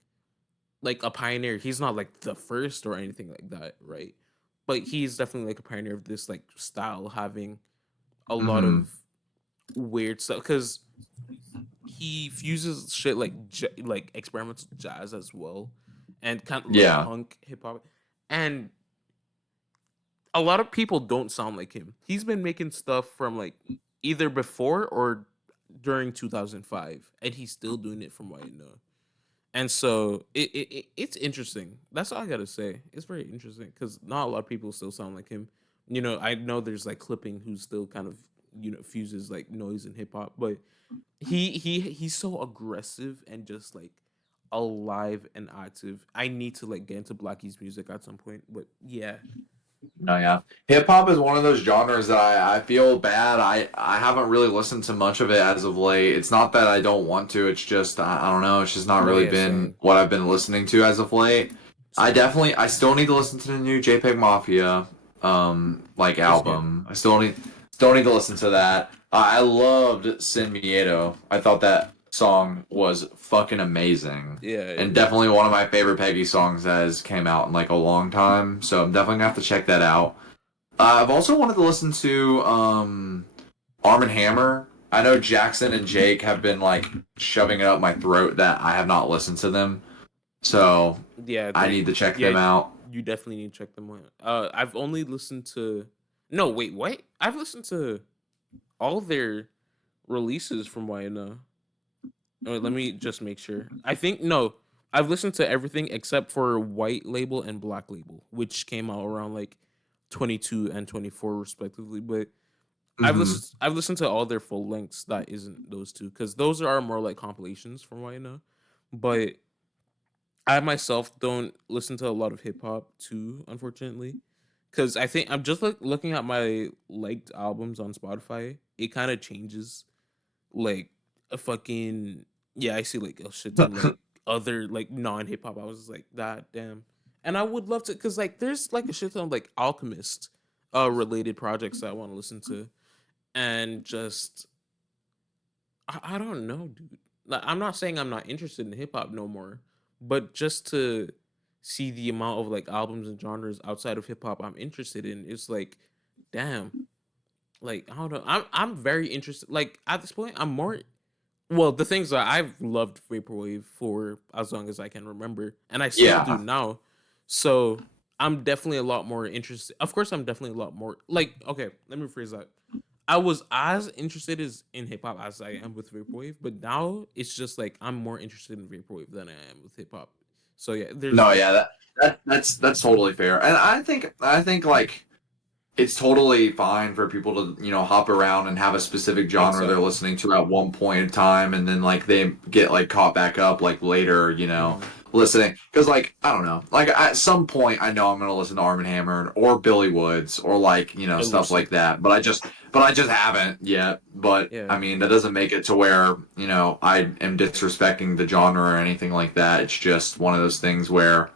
like a pioneer. He's not like the first or anything like that, right? But he's definitely like a pioneer of this like style, having a lot Hmm. of weird stuff because he fuses shit like like experimental jazz as well, and kind of like Yeah. punk hip hop, and a lot of people don't sound like him. He's been making stuff from like either before or during 2005, and he's still doing it from what I know. And so it's interesting. That's all I gotta say. It's very interesting because not a lot of people still sound like him. I know there's like clipping who still kind of fuses like noise and hip hop, but he's so aggressive and just like alive and active. I need to like get into Blackie's music at some point, but yeah, No, yeah. Hip hop is one of those genres that I feel bad. I haven't really listened to much of it as of late. It's not that I don't want to, it's just I don't know, it's just not no, really yeah, been same, what I've been listening to as of late. same. I still need to listen to the new JPEG Mafia like It's good. album. I still need to listen to that. I loved Sin Miedo. I thought that song was fucking amazing Yeah, and it is. definitely one of my favorite Peggy songs that has came out in like a long time. So I'm definitely gonna have to check that out. I've also wanted to listen to Arm and Hammer. I know Jackson and Jake have been like shoving it up my throat that I have not listened to them, so Yeah, I they need to check yeah, them out. you definitely need to check them out. I've only listened to no, wait, what? I've listened to all their releases from what I know. Wait, let me just make sure. I think no, I've listened to everything except for White Label and Black Label, which came out around like 22 and 24 respectively. But Hmm. I've listened to all their full lengths that isn't those two because those are more like compilations from what I know. But I myself don't listen to a lot of hip hop too, unfortunately, because I think I'm just like looking at my liked albums on Spotify. It kind of changes like a fucking yeah. I see like a shit ton like other like non hip hop. I was like that damn, and I would love to because like there's like a shit ton of like Alchemist related projects that I want to listen to, and just I don't know, dude. Like, I'm not saying I'm not interested in hip hop no more, but just to see the amount of like albums and genres outside of hip hop I'm interested in, it's like, damn. Like I don't know. I'm very interested. Like at this point, I'm more. Well, the things that I've loved vaporwave for as long as I can remember, and I still do Yeah. now. So I'm definitely a lot more interested. Of course, I'm definitely a lot more like. Okay, let me rephrase that. I was as interested as in hip hop as I am with vaporwave, but now it's just like I'm more interested in vaporwave than I am with hip hop. So yeah, there's No, yeah, that's totally fair, and I think like it's totally fine for people to hop around and have a specific genre they're exactly. listening to at one point in time and then like they get like caught back up like later Hmm. listening because like I don't know like at some point I know I'm gonna listen to Arm and Hammer or Billy Woods or like It stuff looks like like that but I just haven't yet. But yeah. I mean that doesn't make it to where I am disrespecting the genre or anything like that. It's just one of those things where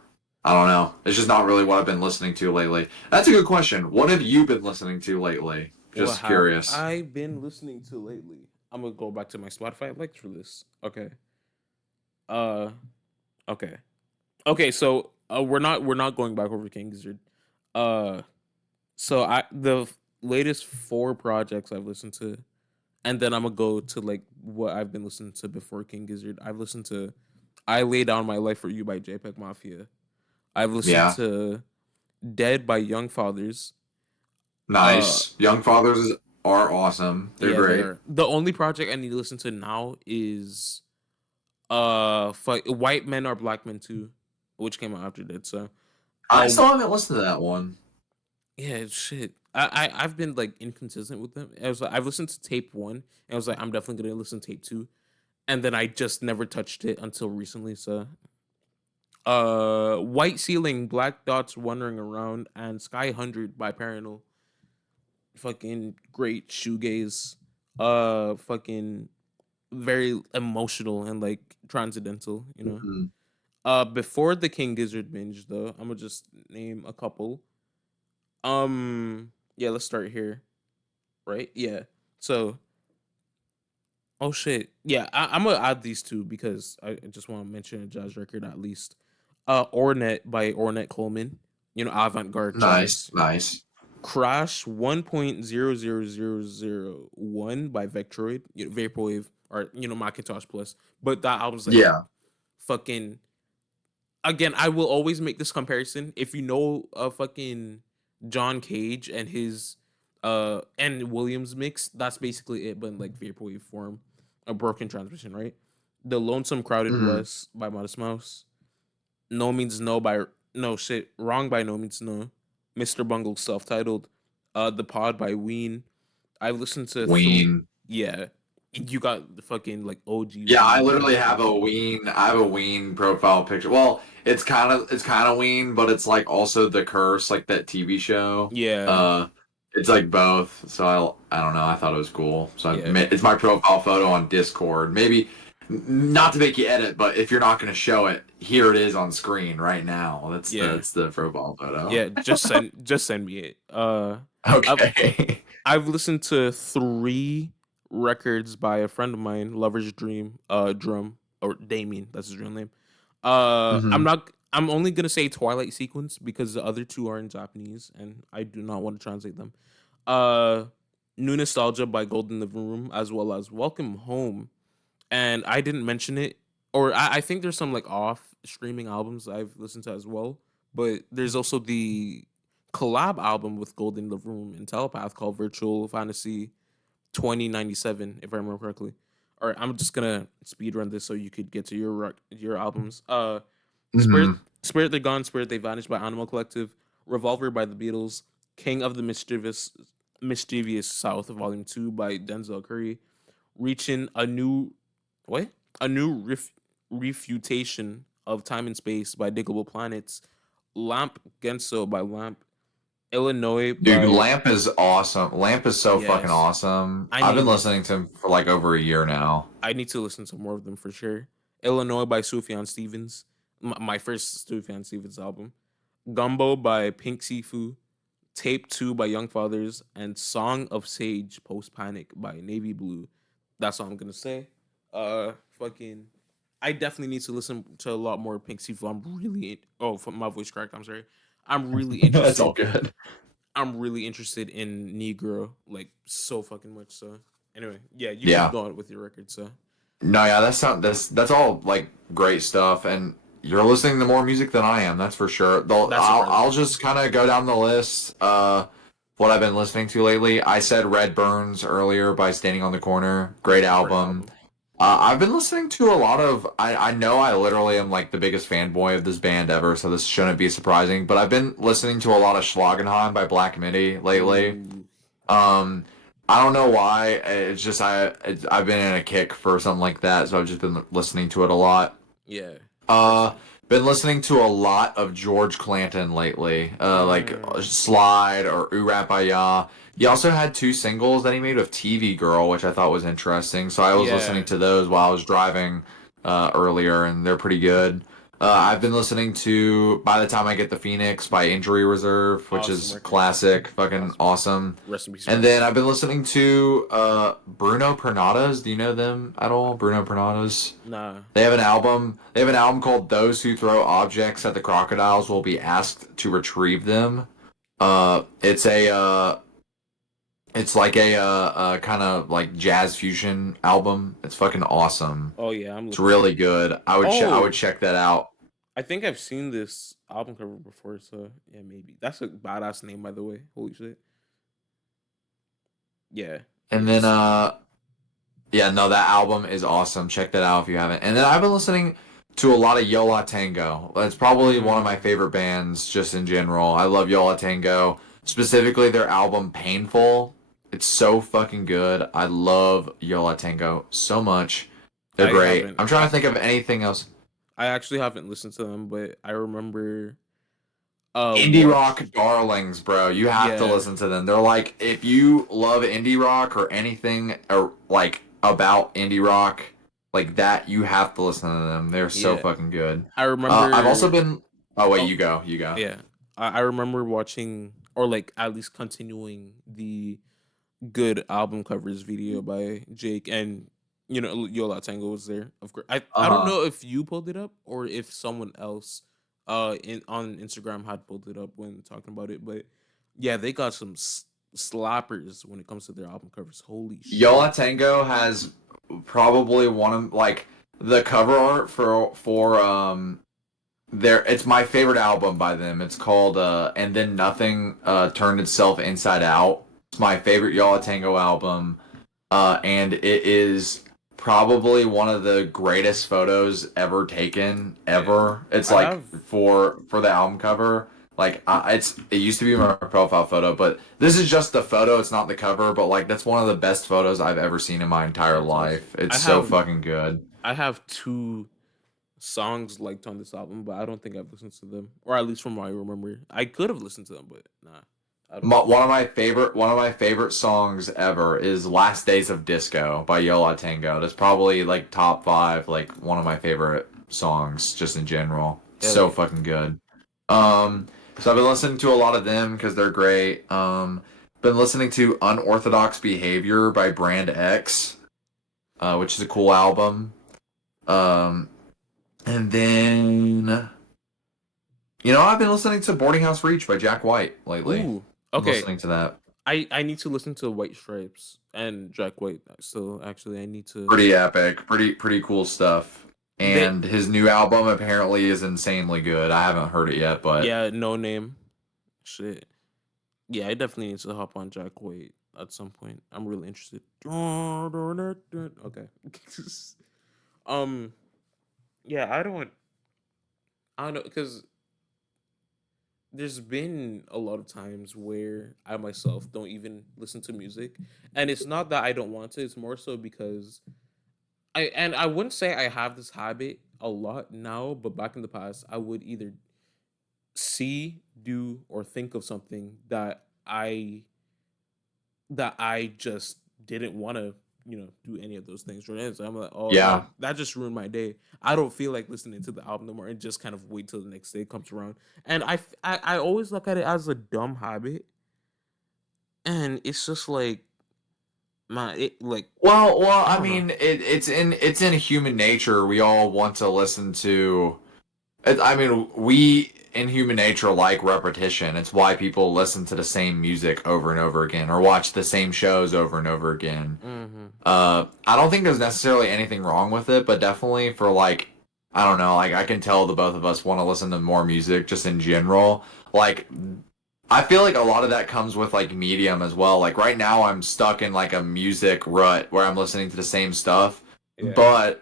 I don't know. It's just not really what I've been listening to lately. That's a good question. What have you been listening to lately? What Just have curious. I been listening to lately? I'm gonna go back to my Spotify likes for this. Okay. Uh. Okay. Okay. So we're not going back over King Gizzard. Uh. So latest four projects I've listened to, and then I'm gonna go to like what I've been listening to before King Gizzard. I've listened to "I Lay Down My Life for You" by JPEG Mafia. I've listened Yeah. to "Dead" by Young Fathers. Uh. Nice. Young Fathers are awesome. They're Yeah, they great. are. The only project I need to listen to now is White Men Are Black Men Too, which came out after that. So I uh still haven't listened to that one. yeah, shit. I've been like inconsistent with them. I was like I've listened to tape one, and I was like I'm definitely gonna listen to tape two, and then I just never touched it until recently. So White Ceiling, Black Dots Wandering Around, and Sky 100 by Paranal. Fucking great shoegaze. Fucking very emotional and like transcendental, you know. Mhm. Before the King Gizzard binge though, I'm gonna just name a couple. Yeah, let's start here, right? Yeah. So, oh shit, yeah, I'm gonna add these two because I just want to mention a jazz record at least. Ornette by Ornette Coleman, avant-garde Nice. jazz. Nice. Crash 1.00001 by Vectroid, Vaporwave, or Macintosh Plus. But that album's like Yeah. fucking again, I will always make this comparison. If you know fucking John Cage and his and Williams mix, that's basically it, but in like vaporwave form, a broken transmission, right? The Lonesome Crowded Hmm. West by Modest Mouse, No Means No by no shit, Wrong by No Means No, Mr. Bungle's self-titled, The Pod by Ween. I've listened to Ween. yeah, And you got the fucking like OG Yeah, I Ween literally picture. have a Ween. I have a Ween profile picture. Well, it's kind of Ween, but it's like also The Curse, like that TV show. Yeah, Uh, it's like both. So I don't know. I thought it was cool. So yeah, it's my profile photo on Discord. Maybe not to make you edit, but if you're not going to show it, here it is on screen right now. yeah, That's the profile photo. yeah. Just send me it. I've Okay. I've listened to 3 records by a friend of mine, Lover's Dream, Drum or Damien. That's his real name. I'm hmm not. I'm only gonna say Twilight Sequence because the other two are in Japanese, and I do not want to translate them. Uh, New Nostalgia by Golden Living Room, as well as Welcome Home. And I didn't mention it, or I think there's some like off streaming albums I've listened to as well. But there's also the collab album with Golden Living Room and Telepath called Virtual Fantasy 2097, if I remember correctly. All right, I'm just gonna speed run this so you could get to your albums. Spirit hmm Spirit They Gone, Spirit They Vanished by Animal Collective, Revolver by the Beatles, King of the Mischievous South Volume 2 by Denzel Curry, reaching what? A new refutation of Time and Space by Diggable Planets, Lamp Genso by Lamp, Illinois Dude, by Lamp is awesome. Lamp is so fucking yes. awesome. I I've been need listening to him for like over a year now. I need to listen to more of them for sure. Illinois by Sufjan Stevens, my first Sufjan Stevens album. Gumbo by Pink Sifu, Tape 2 by Young Fathers, and Song of Sage Post Panic by Navy Blue. That's all I'm gonna say. Fucking, I definitely need to listen to a lot more Pink Sifu. Oh, my voice cracked. I'm sorry. I'm really That's all interested. good. I'm really interested in Negro, like so fucking much. So anyway, yeah, you could Yeah. go on with your record. So No, yeah, that's all like great stuff, and you're listening to more music than I am. That's for sure. that's I'll surprising. just kind of go down the list. What I've been listening to lately. I said Red Burns earlier by Standing on the Corner. Great Great album. album. I've been listening to a lot of. I know I literally am like the biggest fanboy of this band ever, so this shouldn't be surprising. But I've been listening to a lot of Schlagenheim by Black Midi lately. Ooh, Um, I don't know why. It's just I've been in a kick for something like that, so I've just been listening to it a lot. yeah, Uh, personally. been listening to a lot of George Clanton lately. Like Mm, Slide or Ooh Rap Ya. He also had 2 singles that he made with TV Girl, which I thought was interesting. So I was listening yeah, to those while I was driving earlier, and they're pretty good. I've been listening to By the Time I Get the Phoenix by Injury Reserve, which awesome is record. classic, fucking Awesome record. awesome. Rest in peace, And Russ. then I've been listening to Bruno Pernadas. Do you know them at all? Bruno Pernadas. Nah. They have an album. They have an album called "Those Who Throw Objects at the Crocodiles Will Be Asked to Retrieve Them." It's it's like a kind of like jazz fusion album. It's fucking awesome. Oh yeah, I'm It's looking at really it. good. I would Oh, check that out. I think I've seen this album cover before. So yeah, maybe that's a badass name, by the way. Holy shit. Yeah, And then it's yeah, no, that album is awesome. Check that out if you haven't. And then I've been listening to a lot of Yo La Tango. That's probably one of my mm, favorite bands just in general. I love Yo La Tango, specifically their album Painful. It's so fucking good. I love Yo La Tango so much. They're I great. haven't. I'm trying to think of anything else. I actually haven't listened to them, but I remember Indie rock watch. darlings, bro. You have to Yeah, listen to them. They're like if you love indie rock or anything or like about indie rock like that, you have to listen to them. They're so yeah. fucking good. I I've also remember. been. Oh wait, Oh you go. You go. yeah, I remember watching or like at least continuing the good album covers video by Jake, and Yola Tango was there. Of course, I don't Uh know if you pulled it up or if someone else in on Instagram had pulled it up when talking about it, but yeah, they got some slappers when it comes to their album covers. Holy Yola shit! Tango has probably one of like the cover art for their. It's my favorite album by them. It's called And Then Nothing Turned Itself Inside Out. It's my favorite Yola Tango album. And it is probably one of the greatest photos ever taken Yeah, ever. It's I like have. for the album cover. Like it used to be my profile photo, but this is just the photo. It's not the cover, but like that's one of the best photos I've ever seen in my entire That's awesome. life. It's so fucking good. I have two songs liked on this album, but I don't think I've listened to them, or at least from what I remember. I could have listened to them, but nah, I don't think. One of my favorite songs ever is "Last Days of Disco" by Yo La Tengo. That's probably like top five, like one of my favorite songs just in general. Hell So yeah. fucking good. Um, so I've been listening to a lot of them because they're great. Been listening to "Unorthodox Behavior" by Brand X, which is a cool album. Um, and then I've been listening to "Boarding House Reach" by Jack White lately. Ooh, I'm okay. listening to that. I need to listen to White Stripes and Jack White. So actually, I need to. Pretty epic, pretty cool stuff. They And his new album apparently is insanely good. I haven't heard it yet, but Yeah, No Name. Shit. Yeah, I definitely need to hop on Jack White at some point. I'm really interested. Okay. um. Yeah, I don't know because there's been a lot of times where I myself don't even listen to music, and it's not that I don't want to. It's more so because I wouldn't say I have this habit a lot now, but back in the past, I would either see, do, or think of something that I just didn't want to, do any of those things. Right? So I'm like, oh, yeah. that just ruined my day. I don't feel like listening to the album no more, and just kind of wait till the next day comes around. And I always look at it as a dumb habit, and it's just like like I I don't know. mean, it's in human nature. We all want to listen to. I mean, we in human nature like repetition. It's why people listen to the same music over and over again, or watch the same shows over and over again. Hmm. I don't think there's necessarily anything wrong with it, but definitely for like, I don't know, like I can tell the both of us want to listen to more music just in general. Like, I feel like a lot of that comes with like medium as well. Like right now, I'm stuck in like a music rut where I'm listening to the same stuff, Yeah. but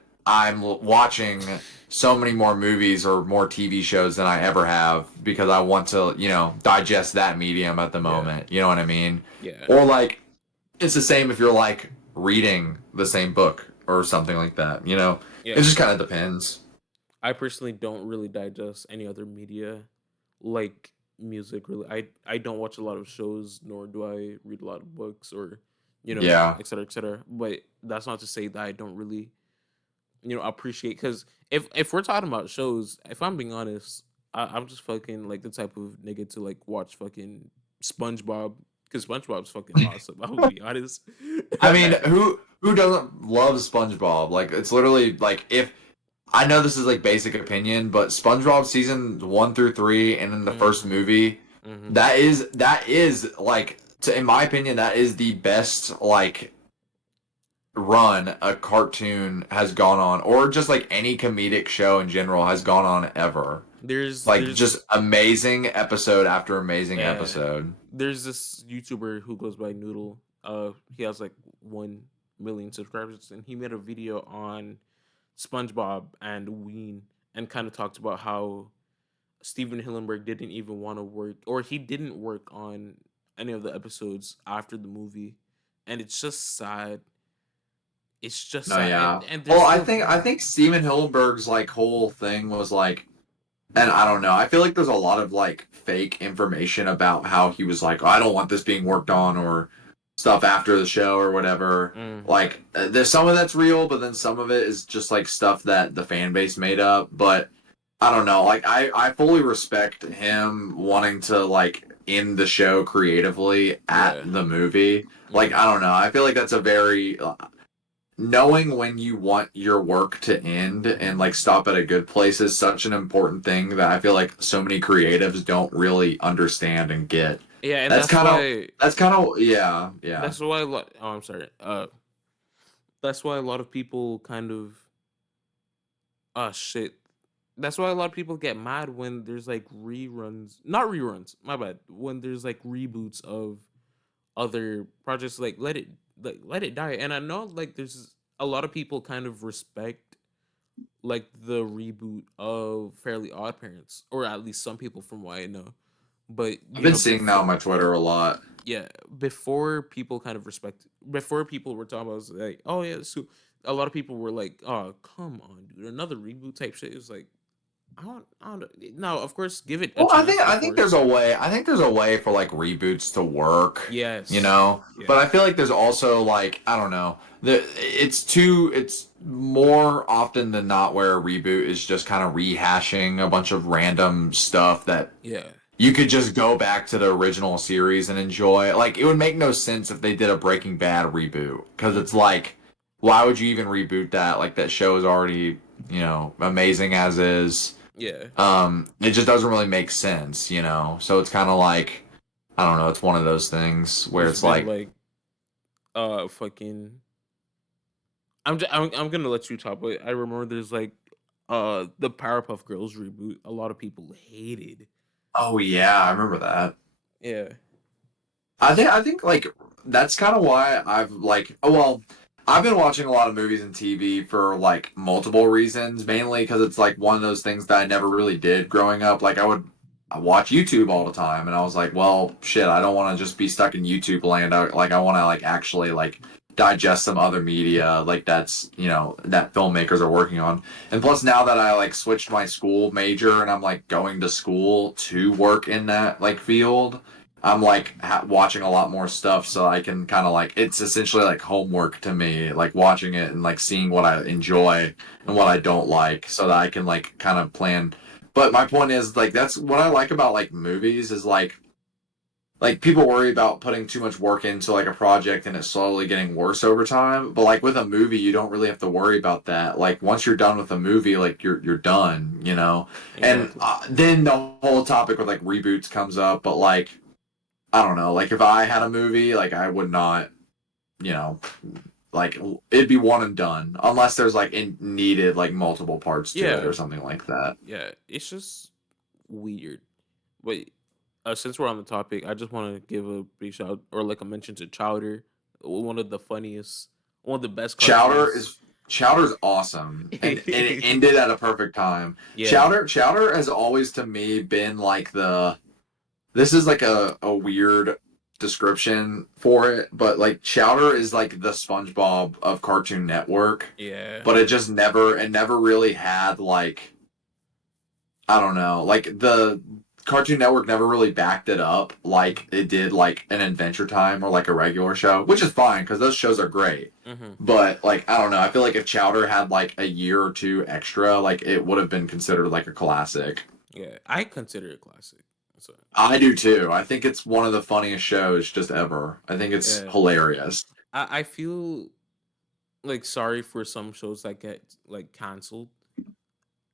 watching so many more movies or more TV shows than I ever have because I want to, digest that medium at the Yeah. moment. You know what I mean? Yeah. Or like it's the same if you're like reading the same book or something like that. It Yeah. just kind of depends. I personally don't really digest any other media like music. Really, I don't watch a lot of shows, nor do I read a lot of books, or Yeah. et cetera, et cetera. But that's not to say that I don't really appreciate, because if we're talking about shows, if I'm being honest, I'm just fucking like the type of nigga to like watch fucking SpongeBob, because SpongeBob's fucking awesome. I will be honest. I mean, who doesn't love SpongeBob? Like it's literally like if I know this is like basic opinion, but SpongeBob season 1 through 3 and then the first Hmm. movie, Hmm. that is like in my opinion that is the best like run a cartoon has gone on or just like any comedic show in general has gone on ever. Like just There's amazing episode after amazing yeah, episode. there's this YouTuber who goes by Noodle. He has like 1 million subscribers, and he made a video on SpongeBob and Ween, and kind of talked about how Steven Hillenburg didn't even want to work, or he didn't work on any of the episodes after the movie, and it's just sad. It's just No, sad, yeah. and Well, there's the I think Steven Hillenberg's like whole thing was like, and I don't know. I feel like there's a lot of like fake information about how he was like, oh, I don't want this being worked on or stuff after the show or whatever. mm, Like, there's some of that's real, but then some of it is just like stuff that the fan base made up. But I don't know. Like, I fully respect him wanting to like end the show creatively at yeah, the movie. Like, hmm I don't know. I feel like that's a very knowing when you want your work to end and like stop at a good place is such an important thing that I feel like so many creatives don't really understand and get. yeah, and That's kind of yeah, yeah. that's why a lot. Oh, I'm sorry. That's why a lot of people kind of shit. That's why a lot of people get mad when there's like reruns, not reruns. My bad. When there's like reboots of other projects, like let it die. And I know like there's a lot of people kind of respect like the reboot of Fairly Odd Parents, or at least some people from what I know. But I've been seeing that on my Twitter a lot. yeah, before people kind of before people were talking about, it was like, oh yeah, so a lot of people were like, oh come on, dude, another reboot type shit. It's like I don't know. Now, of course, give it a Well, chance, I of think there's course. a way. I think there's a way for like reboots to work, you Yes, know. But I yes, feel like there's also like I don't know. It's more often than not where a reboot is just kind of rehashing a bunch of random stuff that yeah, you could just go back to the original series and enjoy. Like it would make no sense if they did a Breaking Bad reboot because it's hmm, like, why would you even reboot that? Like that show is already amazing as is. yeah. It just doesn't really make sense, you know. So it's kind of like I don't know. It's one of those things where There's it's been like, like fucking. I'm gonna let you talk, but I remember there's like the Powerpuff Girls reboot. A lot of people hated. oh yeah, I remember that. Yeah, I think like that's kind of why I've like oh well I've been watching a lot of movies and TV for like multiple reasons, mainly because it's like one of those things that I never really did growing up. Like I watch YouTube all the time, and I was like, well, shit, I don't want to just be stuck in YouTube land. I want to like actually like digest some other media like that's that filmmakers are working on. And plus, now that I like switched my school major and I'm like going to school to work in that like field. I'm like watching a lot more stuff, so I can kind of like it's essentially like homework to me, like watching it and like seeing what I enjoy and what I don't like, so that I can like kind of plan. But my point is like that's what I like about like movies is like people worry about putting too much work into like a project and it slowly getting worse over time. But like with a movie, you don't really have to worry about that. Like once you're done with a movie, like you're done, you know. And exactly. then the whole topic with like reboots comes up, but like I don't know. Like if I had a movie, like I would not, you know, like it'd be one and done unless there's like needed like multiple parts to it Yeah, or something like that. yeah. It's just weird. But since we're on the topic, I just want to give a big shout or like a mention to Chowder, one of the funniest, one of the best Chowder cartoons. is Chowder's awesome, and it ended at a perfect time. Yeah, Chowder has always to me been like the this is like a weird description for it, but like Chowder is like the SpongeBob of Cartoon Network, yeah, but it never really had like I don't know. Like the Cartoon Network never really backed it up like it did like an Adventure Time or like a regular show, which is fine because those shows are great. hmm, But like I don't know, I feel like if Chowder had like a year or two extra, like it would have been considered like a classic. yeah. I consider it classic. So I do too. I think it's one of the funniest shows just ever. I think it's yeah, hilarious. I feel like sorry for some shows that get like canceled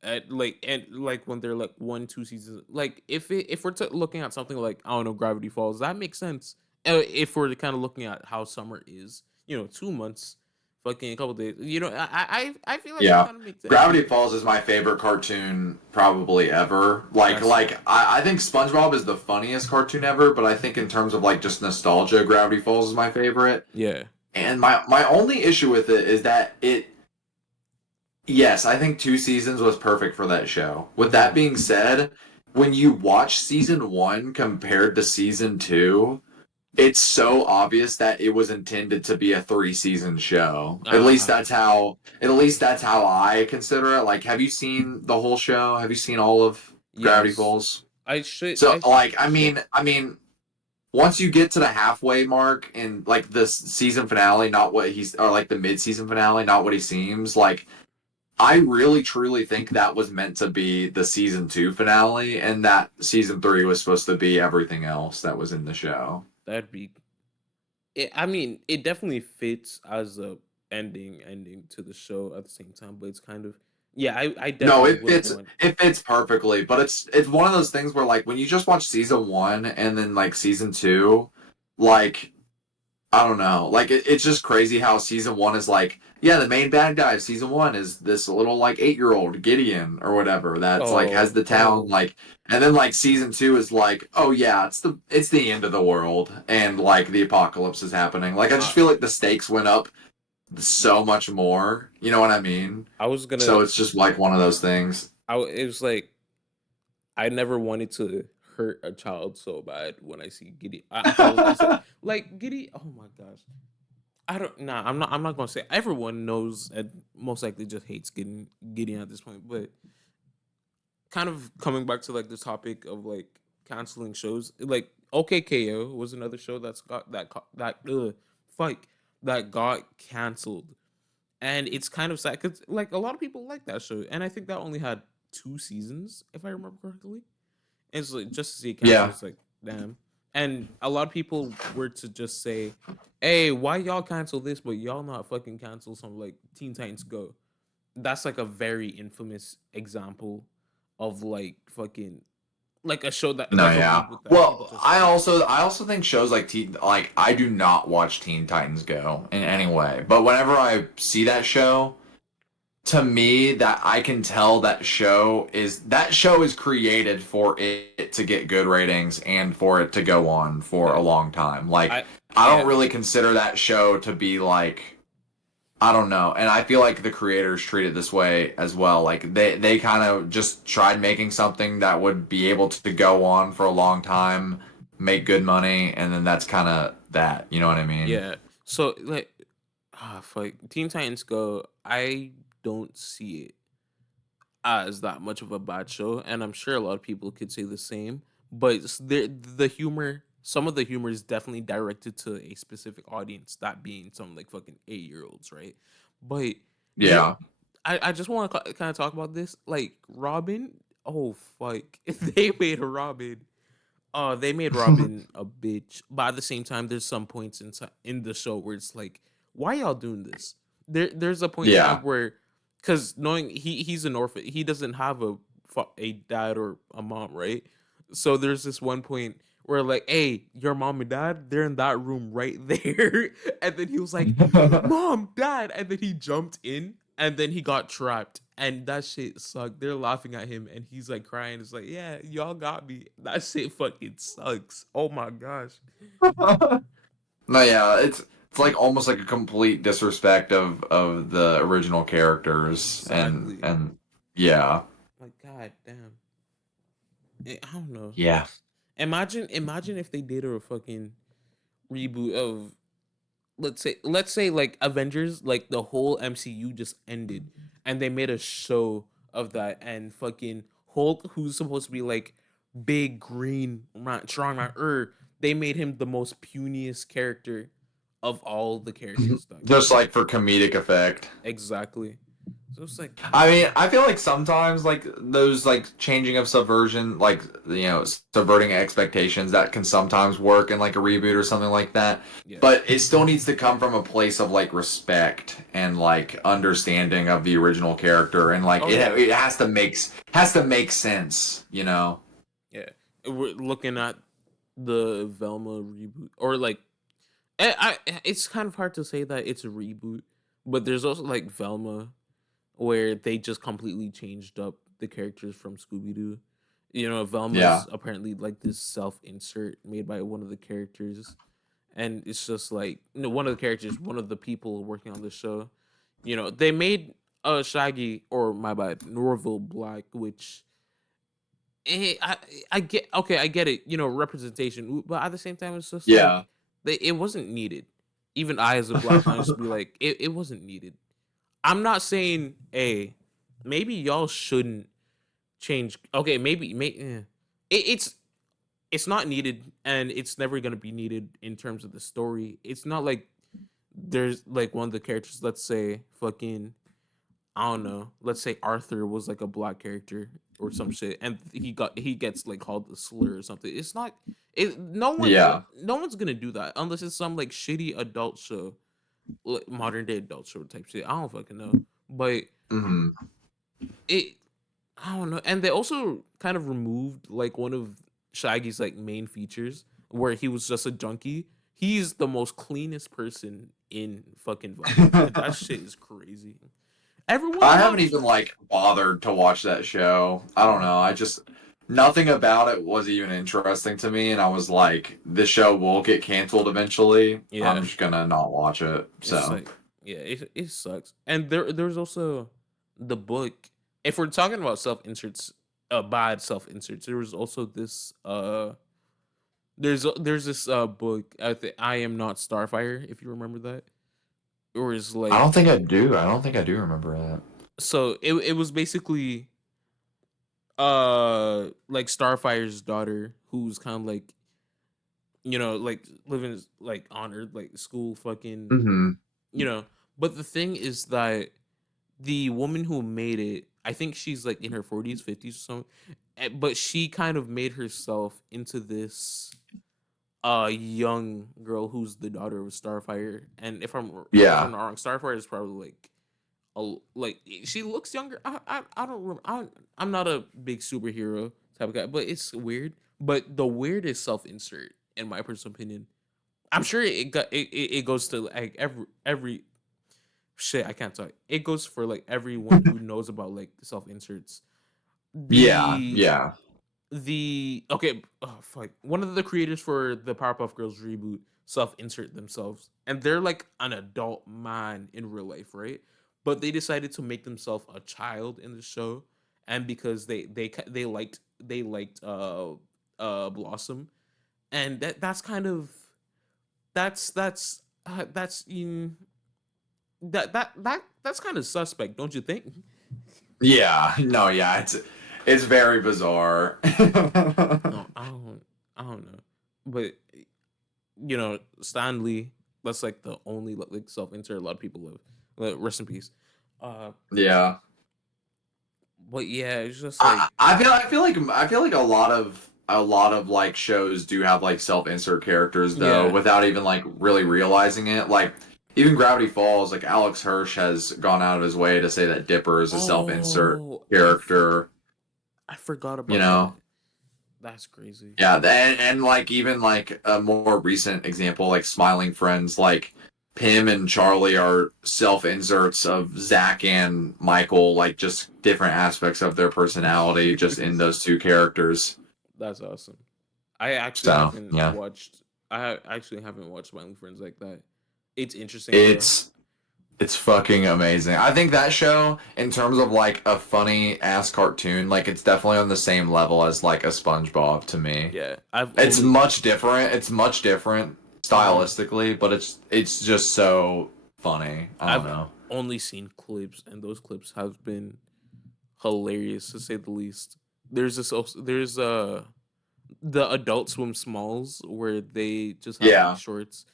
at like and like when they're like 1 2 seasons, like if we're looking at something like I don't know Gravity Falls, that makes sense. If we're kind of looking at how summer is, 2 months, fucking a couple days, I feel like it Yeah. kind of makes sense, Gravity Falls is my favorite cartoon probably ever. that's I think SpongeBob is the funniest cartoon ever, but I think in terms of like just nostalgia, Gravity Falls is my favorite. yeah, And my only issue with it is that it yes, I think 2 seasons was perfect for that show. With that hmm, being said, when you watch season 1 compared to season 2, it's so obvious that it was intended to be a 3 season show. uh At least that's how I consider it. Like have you seen the whole show? Have you seen all of Gravity yes, Falls? I should So like should. I mean once you get to the halfway mark in like this season finale, not what he's or like the mid-season finale, not what he seems like I really truly think that was meant to be the season 2 finale and that season 3 was supposed to be everything else that was in the show. That'd be I mean, it definitely fits as a ending to the show at the same time, but it's kind of yeah, I No, definitely would have went. it fits perfectly, but it's one of those things where like when you just watch season 1 and then like season 2, like I don't know, like it's just crazy how season 1 is like, yeah, the main bad guy of season 1 is this little like 8-year-old Gideon or whatever that's like has Oh, the town oh, like and then like season 2 is like, oh yeah, it's the end of the world and like the apocalypse is happening. Like I just uh, feel like the stakes went up so much more, you know what I mean? I was So gonna it's just like one of those things. it was like I never wanted to hurt a child so bad when I see Giddy. I'm probably gonna say like Giddy. Oh my gosh, I don't. Nah, I'm not. I'm not gonna say everyone knows and most likely just hates Gideon at this point. But kind of coming back to like the topic of like canceling shows, like OKKO was another show that's got fuck that got canceled, and it's kind of sad because like a lot of people like that show, and I think that only had 2 seasons if I remember correctly. And it's like just to see it cancel, Yeah. it's like damn. And a lot of people were to just say, "Hey, why y'all cancel this, but y'all not fucking cancel some like Teen Titans Go?" That's like a very infamous example of like fucking like a show that No, like a yeah. reboot that people Well, just I also think shows like I do not watch Teen Titans Go in any way. But whenever I see that show, to me that I can tell that show is created for it to get good ratings and for it to go on for a yeah. long time. Like I I don't yeah, really consider that show to be like I don't know. And I feel like the creators treat it this way as well. Like they kind of just tried making something that would be able to go on for a long time, make good money, and then that's kind of that. You know what I mean? yeah. So like fuck Teen Titans Go, I don't see it as that much of a bad show, and I'm sure a lot of people could say the same. But the humor, some of the humor is definitely directed to a specific audience, that being some like fucking 8 year olds, right? But you know, Yeah. I just want to kind of talk about this, like Robin. Oh fuck, if they made a Robin. Oh, they made Robin a bitch, but at the same time, there's some points in the show where it's like, why y'all doing this? There's a point in time Yeah. where, because knowing he's an orphan, he doesn't have a dad or a mom, right? So there's this one point where like, hey, your mom and dad, they're in that room right there, and then he was like, mom, dad, and then he jumped in, and then he got trapped, and that shit sucked. They're laughing at him, and he's like crying. It's like, yeah, y'all got me. That shit fucking sucks. Oh my gosh. No, yeah, it's like almost like a complete disrespect of the original characters Exactly. and yeah. Like, god damn. I don't know. Yeah. Imagine if they did a fucking reboot of, let's say like Avengers, like the whole MCU just ended, and they made a show of that, and fucking Hulk, who's supposed to be like big green strong man, they made him the most puniest character of all the characters. Dog. Just like for comedic effect. Exactly. So it's like, I mean, I feel like sometimes like those like changing of subversion, like subverting expectations, that can sometimes work in like a reboot or something like that. yeah. But it still needs to come from a place of like respect and like understanding of the original character, and like Oh it yeah. it has to make sense, you know? Yeah. We're looking at the Velma reboot, or like, it's kind of hard to say that it's a reboot, but there's also like Velma, where they just completely changed up the characters from Scooby Doo. You know, Yeah. Velma's apparently like this self insert made by one of the characters, and it's just like, one of the characters, one of the people working on the show. They made Shaggy, or my bad, Norville Black, which, I get, okay, I get it. Representation, but at the same time, it's just like Yeah. it wasn't needed. Even I, as a black man, used to be like, it wasn't needed. I'm not saying, hey, maybe y'all shouldn't change. Okay, it's not needed, and it's never gonna be needed in terms of the story. It's not like there's like one of the characters. Let's say fucking, I don't know. Let's say Arthur was like a black character or some shit, and he gets like called a slur or something. It's not. Yeah. No one's gonna do that unless it's some like shitty adult show, like modern day adult show type shit. I don't fucking know, but Hmm. it I don't know. And they also kind of removed like one of Shaggy's like main features, where he was just a junkie. He's the most cleanest person in fucking Velma, and that shit is crazy. I Everyone haven't loves. even like bothered to watch that show. I don't know. I just nothing about it was even interesting to me, and I was like, this show will get canceled eventually. I'm Yeah, just gonna not watch it. it's So like, yeah, it sucks. And there's also the book. If we're talking about self inserts, bad self inserts. There was also this there's this book, I Am Not Starfire, if you remember that. Or is I don't like, think I do. I don't think I do remember that. so it was basically like Starfire's daughter, who's kind of like, like living like on Earth, like school fucking, Mm-hmm. you know. But the thing is that the woman who made it, I think she's like in her 40s, 50s or something. But she kind of made herself into this young girl who's the daughter of Starfire. And if I'm Yeah. not wrong, Starfire is probably like like she looks younger. I don't remember. I'm not a big superhero type of guy, but it's weird. But the weirdest self insert, in my personal opinion, I'm sure it goes to like every shit. I can't talk. It goes for like everyone who knows about like self inserts. Yeah. The Yeah. okay, oh fuck, one of the creators for the Powerpuff Girls reboot self insert themselves, and they're like an adult man in real life, right? But they decided to make themselves a child in the show, and because they liked Blossom, and that's kind of that's that's kind of suspect, don't you think? Yeah. No. Yeah. It's very bizarre. No, I don't know, but Stanley, that's like the only like self insert a lot of people love. Like, rest in peace. Uh, Yeah. but yeah, it's just like, I feel like a lot of like shows do have like self insert characters though, yeah. without even like really realizing it. Like even Gravity Falls, like Alex Hirsch has gone out of his way to say that Dipper is a self insert Oh, character. I forgot You about know. that. That's crazy. Yeah, and like even like a more recent example, like Smiling Friends, like Pim and Charlie are self inserts of Zach and Michael, like just different aspects of their personality, just in those two characters. That's awesome. I actually So haven't yeah, watched. Actually haven't watched Smiling Friends like that. It's interesting though. it's it's fucking amazing. I think that show, in terms of like a funny ass cartoon, like it's definitely on the same level as like a SpongeBob to me. Yeah, I've It's only. much different. It's much different Mhm. stylistically, but it's just so funny. I don't I've know. only seen clips, and those clips have been hilarious to say the least. There's this also there's the Adult Swim Smalls where they just have like Yeah. shorts.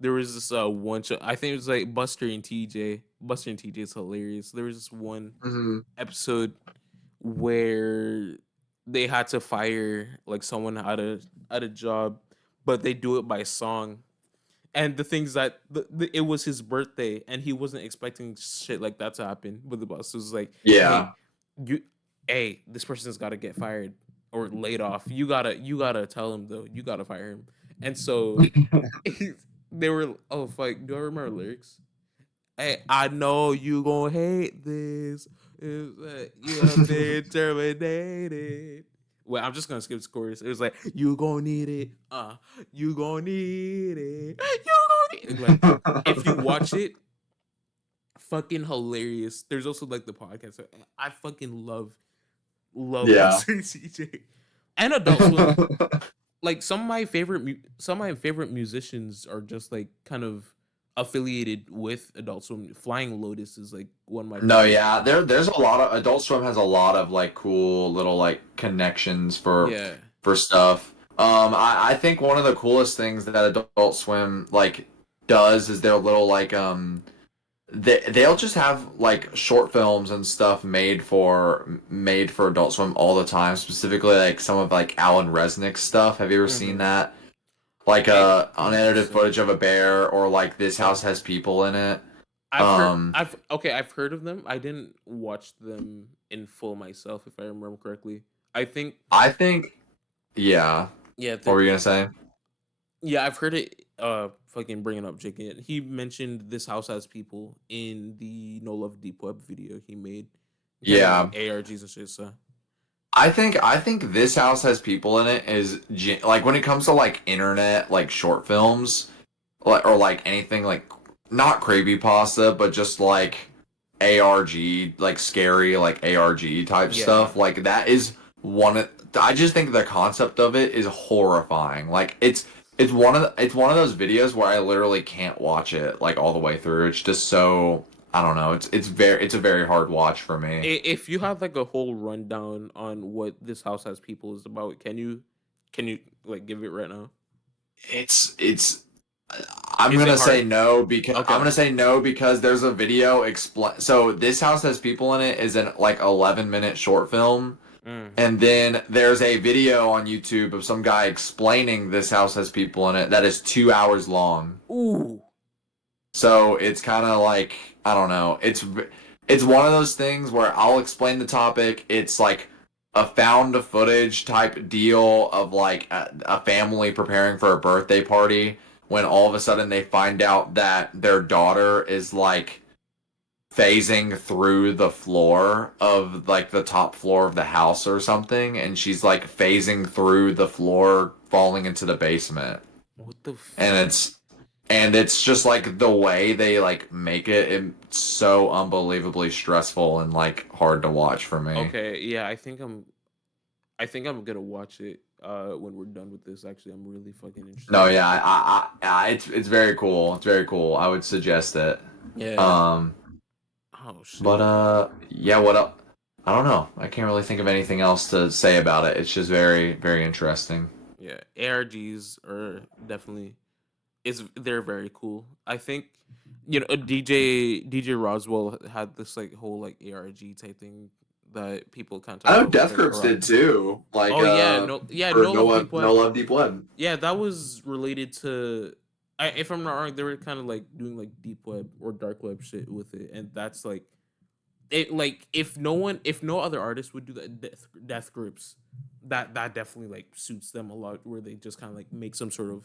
There was this one show, I think it was like Buster and TJ. Buster and TJ is hilarious. There was this one Hmm. episode where they had to fire like someone out of job, but they do it by song. And the things that it was his birthday, and he wasn't expecting shit like that to happen. But the boss was like, "Hey, Yeah. you, hey, this person's got to get fired or laid off. You gotta tell him though. You gotta fire him." And so they were, oh fuck, do I remember lyrics? Hey, I know you gonna hate this. You have been terminated. Well, I'm just gonna skip the chorus. It was like, you gonna need it. You gonna need it. You gonna need it. Like, if you watch it, fucking hilarious. There's also like the podcast. I fucking love Yeah. Buster CJ and Adult Swim. Like some of my favorite musicians are just like kind of affiliated with Adult Swim. Flying Lotus is like one of my No, favorite. yeah. There's a lot of Adult Swim has a lot of like cool little like connections Yeah. for stuff. I think one of the coolest things that Adult Swim like does is their little like they'll just have like short films and stuff made for Adult Swim all the time. Specifically, like some of like Alan Resnick's stuff. Have you ever seen Mm-hmm. that? Like unedited Interesting. footage of a bear, or like this house has people in it. Um, I've heard of them. I didn't watch them in full myself, if I remember correctly. I think I think yeah. yeah, What were you gonna say? yeah, I've heard it. Fucking bringing up Jake. He mentioned this house has people in the No Love Deep Web video he made. He had like Yeah, ARGs and shit. So I think this house has people in it is like when it comes to like internet like short films like or like anything like not creepypasta but just like ARG like scary like ARG type yeah, stuff like that is I just think the concept of it is horrifying. Like it's one of those videos where I literally can't watch it like all the way through. It's just so I don't know. It's a very hard watch for me. If you have like a whole rundown on what This House Has People is about, can you like give it right now? It's I'm Is it gonna say hard? no because Okay. there's a video explain. So this house has people in it is an like 11-minute short film, Mm. and then there's a video on YouTube of some guy explaining this house has people in it that is 2 hours long. Ooh. So it's kind of like I don't know. It's one of those things where I'll explain the topic. It's like a found footage type deal of like a family preparing for a birthday party when all of a sudden they find out that their daughter is like phasing through the floor of like the top floor of the house or something, and she's like phasing through the floor falling into the basement, What the and fuck? it's just like the way they like make it's so unbelievably stressful and like hard to watch for me. Okay, yeah, I think I'm gonna watch it when we're done with this. Actually, I'm really fucking interested No, in yeah, it. it's very cool. It's very cool. I would suggest it. Yeah. Um, Oh but shit. yeah, what up? I don't know. I can't really think of anything else to say about it. It's just very, very interesting. Yeah. ARGs are definitely is they're very cool. I think DJ Roswell had this like whole like ARG type thing that people kind of talk I know about with Death like Grips Iraq. did too. Like Oh yeah, no, yeah, for No Love Deep No Web. Love Deep Web. Yeah, that was related to. If I'm not wrong, they were kind of like doing like deep web or dark web shit with it, and that's like it. Like if no other artist would do that, death grips, that definitely like suits them a lot. Where they just kind of like make some sort of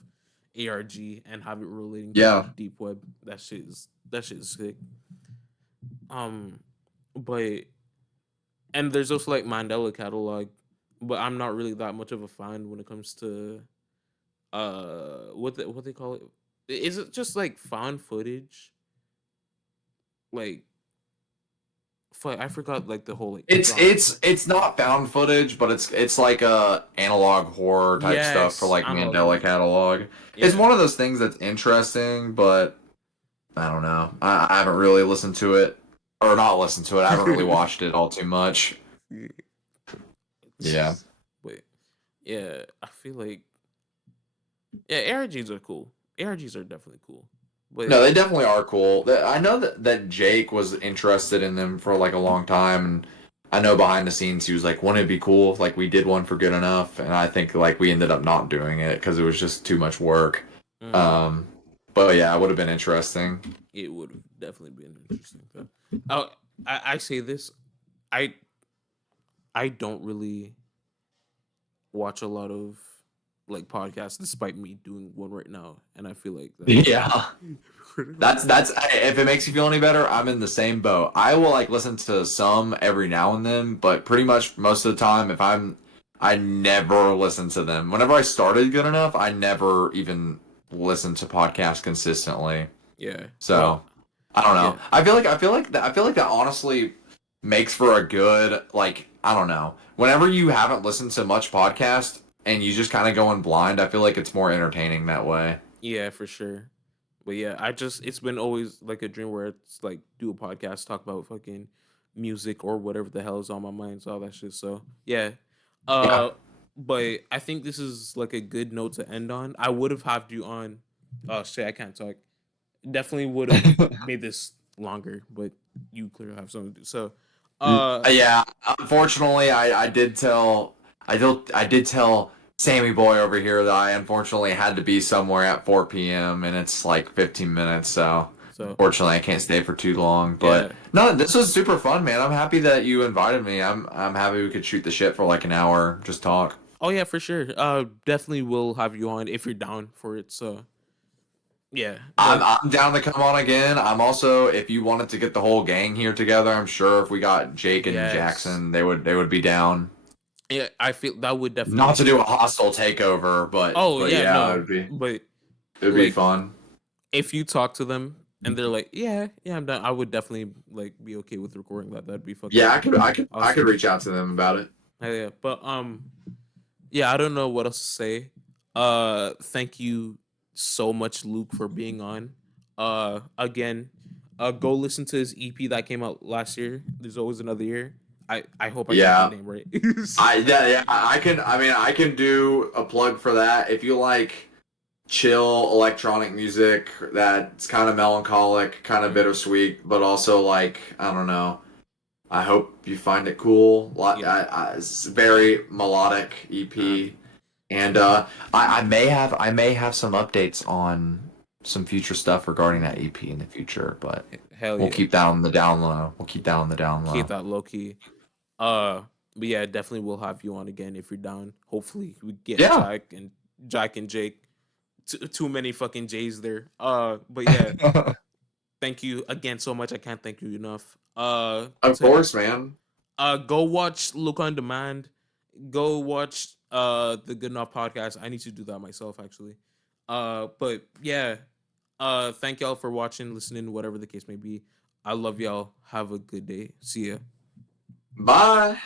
ARG and have it relating to Yeah. like deep web. That shit is sick. Um, but and there's also like Mandela catalog, but I'm not really that much of a fan when it comes to what they call it. Is it just like found footage? Like I forgot like the whole like genre. It's not found footage, but it's like analog horror type stuff for Yes, like analog Mandela horror. catalog. It's Yeah. one of those things that's interesting, but I don't know. I haven't really listened to it or not listened to it. I haven't really watched it all too much. Yeah. It's- But yeah, I feel like yeah, ARGs are cool. ARGs are definitely cool. But No, they definitely are cool. I know that Jake was interested in them for like a long time, and I know behind the scenes he was like, "Wouldn't it be cool if like we did one for Good Enough?" And I think like we ended up not doing it because it was just too much work. mm, Um, but yeah, it would have been interesting. it would have definitely been interesting though. Oh, I say this, I I don't really watch a lot of like podcasts despite me doing one right now, and I feel like that's Yeah. That's if it makes you feel any better, I'm in the same boat. I will like listen to some every now and then, but pretty much most of the time I never listen to them. Whenever I started Good Enough, I never even listened to podcasts consistently. yeah. Well, So, I don't know. yeah. I feel like that honestly makes for a good like I don't know. Whenever you haven't listened to much podcast and you just kind of go in blind, I feel like it's more entertaining that way. Yeah, for sure. But yeah, it's been always like a dream where it's like do a podcast, talk about fucking music or whatever the hell is on my mind, so all that shit. So yeah. Yeah. Uh but I think this is like a good note to end on. I would have had you on shit, I can't talk. Definitely would have made this longer, but you clearly have something to do. So Yeah, unfortunately, I did tell Sammy Boy over here that I unfortunately had to be somewhere at 4 p.m. and it's like 15 minutes, so so unfortunately I can't stay for too long. But yeah. no, this was super fun, man. I'm happy that you invited me. I'm happy we could shoot the shit for like an hour, just talk. Oh yeah, for sure. Definitely will have you on if you're down for it. So yeah. But I'm down to come on again. I'm also, if you wanted to get the whole gang here together, I'm sure if we got Jake and yes. Jackson, they would be down. Yeah, I feel that would definitely Not to be. do a hostile takeover, Oh but yeah, yeah, no, but it would be like fun. if you talk to them and they're like, yeah, yeah, I'm done. I would definitely like be okay with recording that. That'd be Yeah, fucking I could awesome. reach out to them about it. Yeah, but yeah, I don't know what else to say. Thank you so much, Luke, for being on. Again, go listen to his EP that came out last year. There's always another year. I hope I got the Yeah. name right. I can do a plug for that. If you like chill electronic music that's kind of melancholic, kind of Mhm. bittersweet, but also like, I don't know. I hope you find it cool. Yeah. It's very melodic Uh, EP, and I may have some updates on some future stuff regarding that EP in the future, but hell we'll yeah. keep that on the down low. We'll keep that on the down Keep low. that low key. But yeah, definitely we'll have you on again if you're down. Hopefully we get Yeah. Jack and Jake. Too many fucking J's there. But yeah, thank you again so much. I can't thank you enough. Of course, man. Go watch Look on Demand. Go watch the Good Enough podcast. I need to do that myself actually. But yeah, thank y'all for watching, listening, whatever the case may be. I love y'all. Have a good day. See ya. Bye.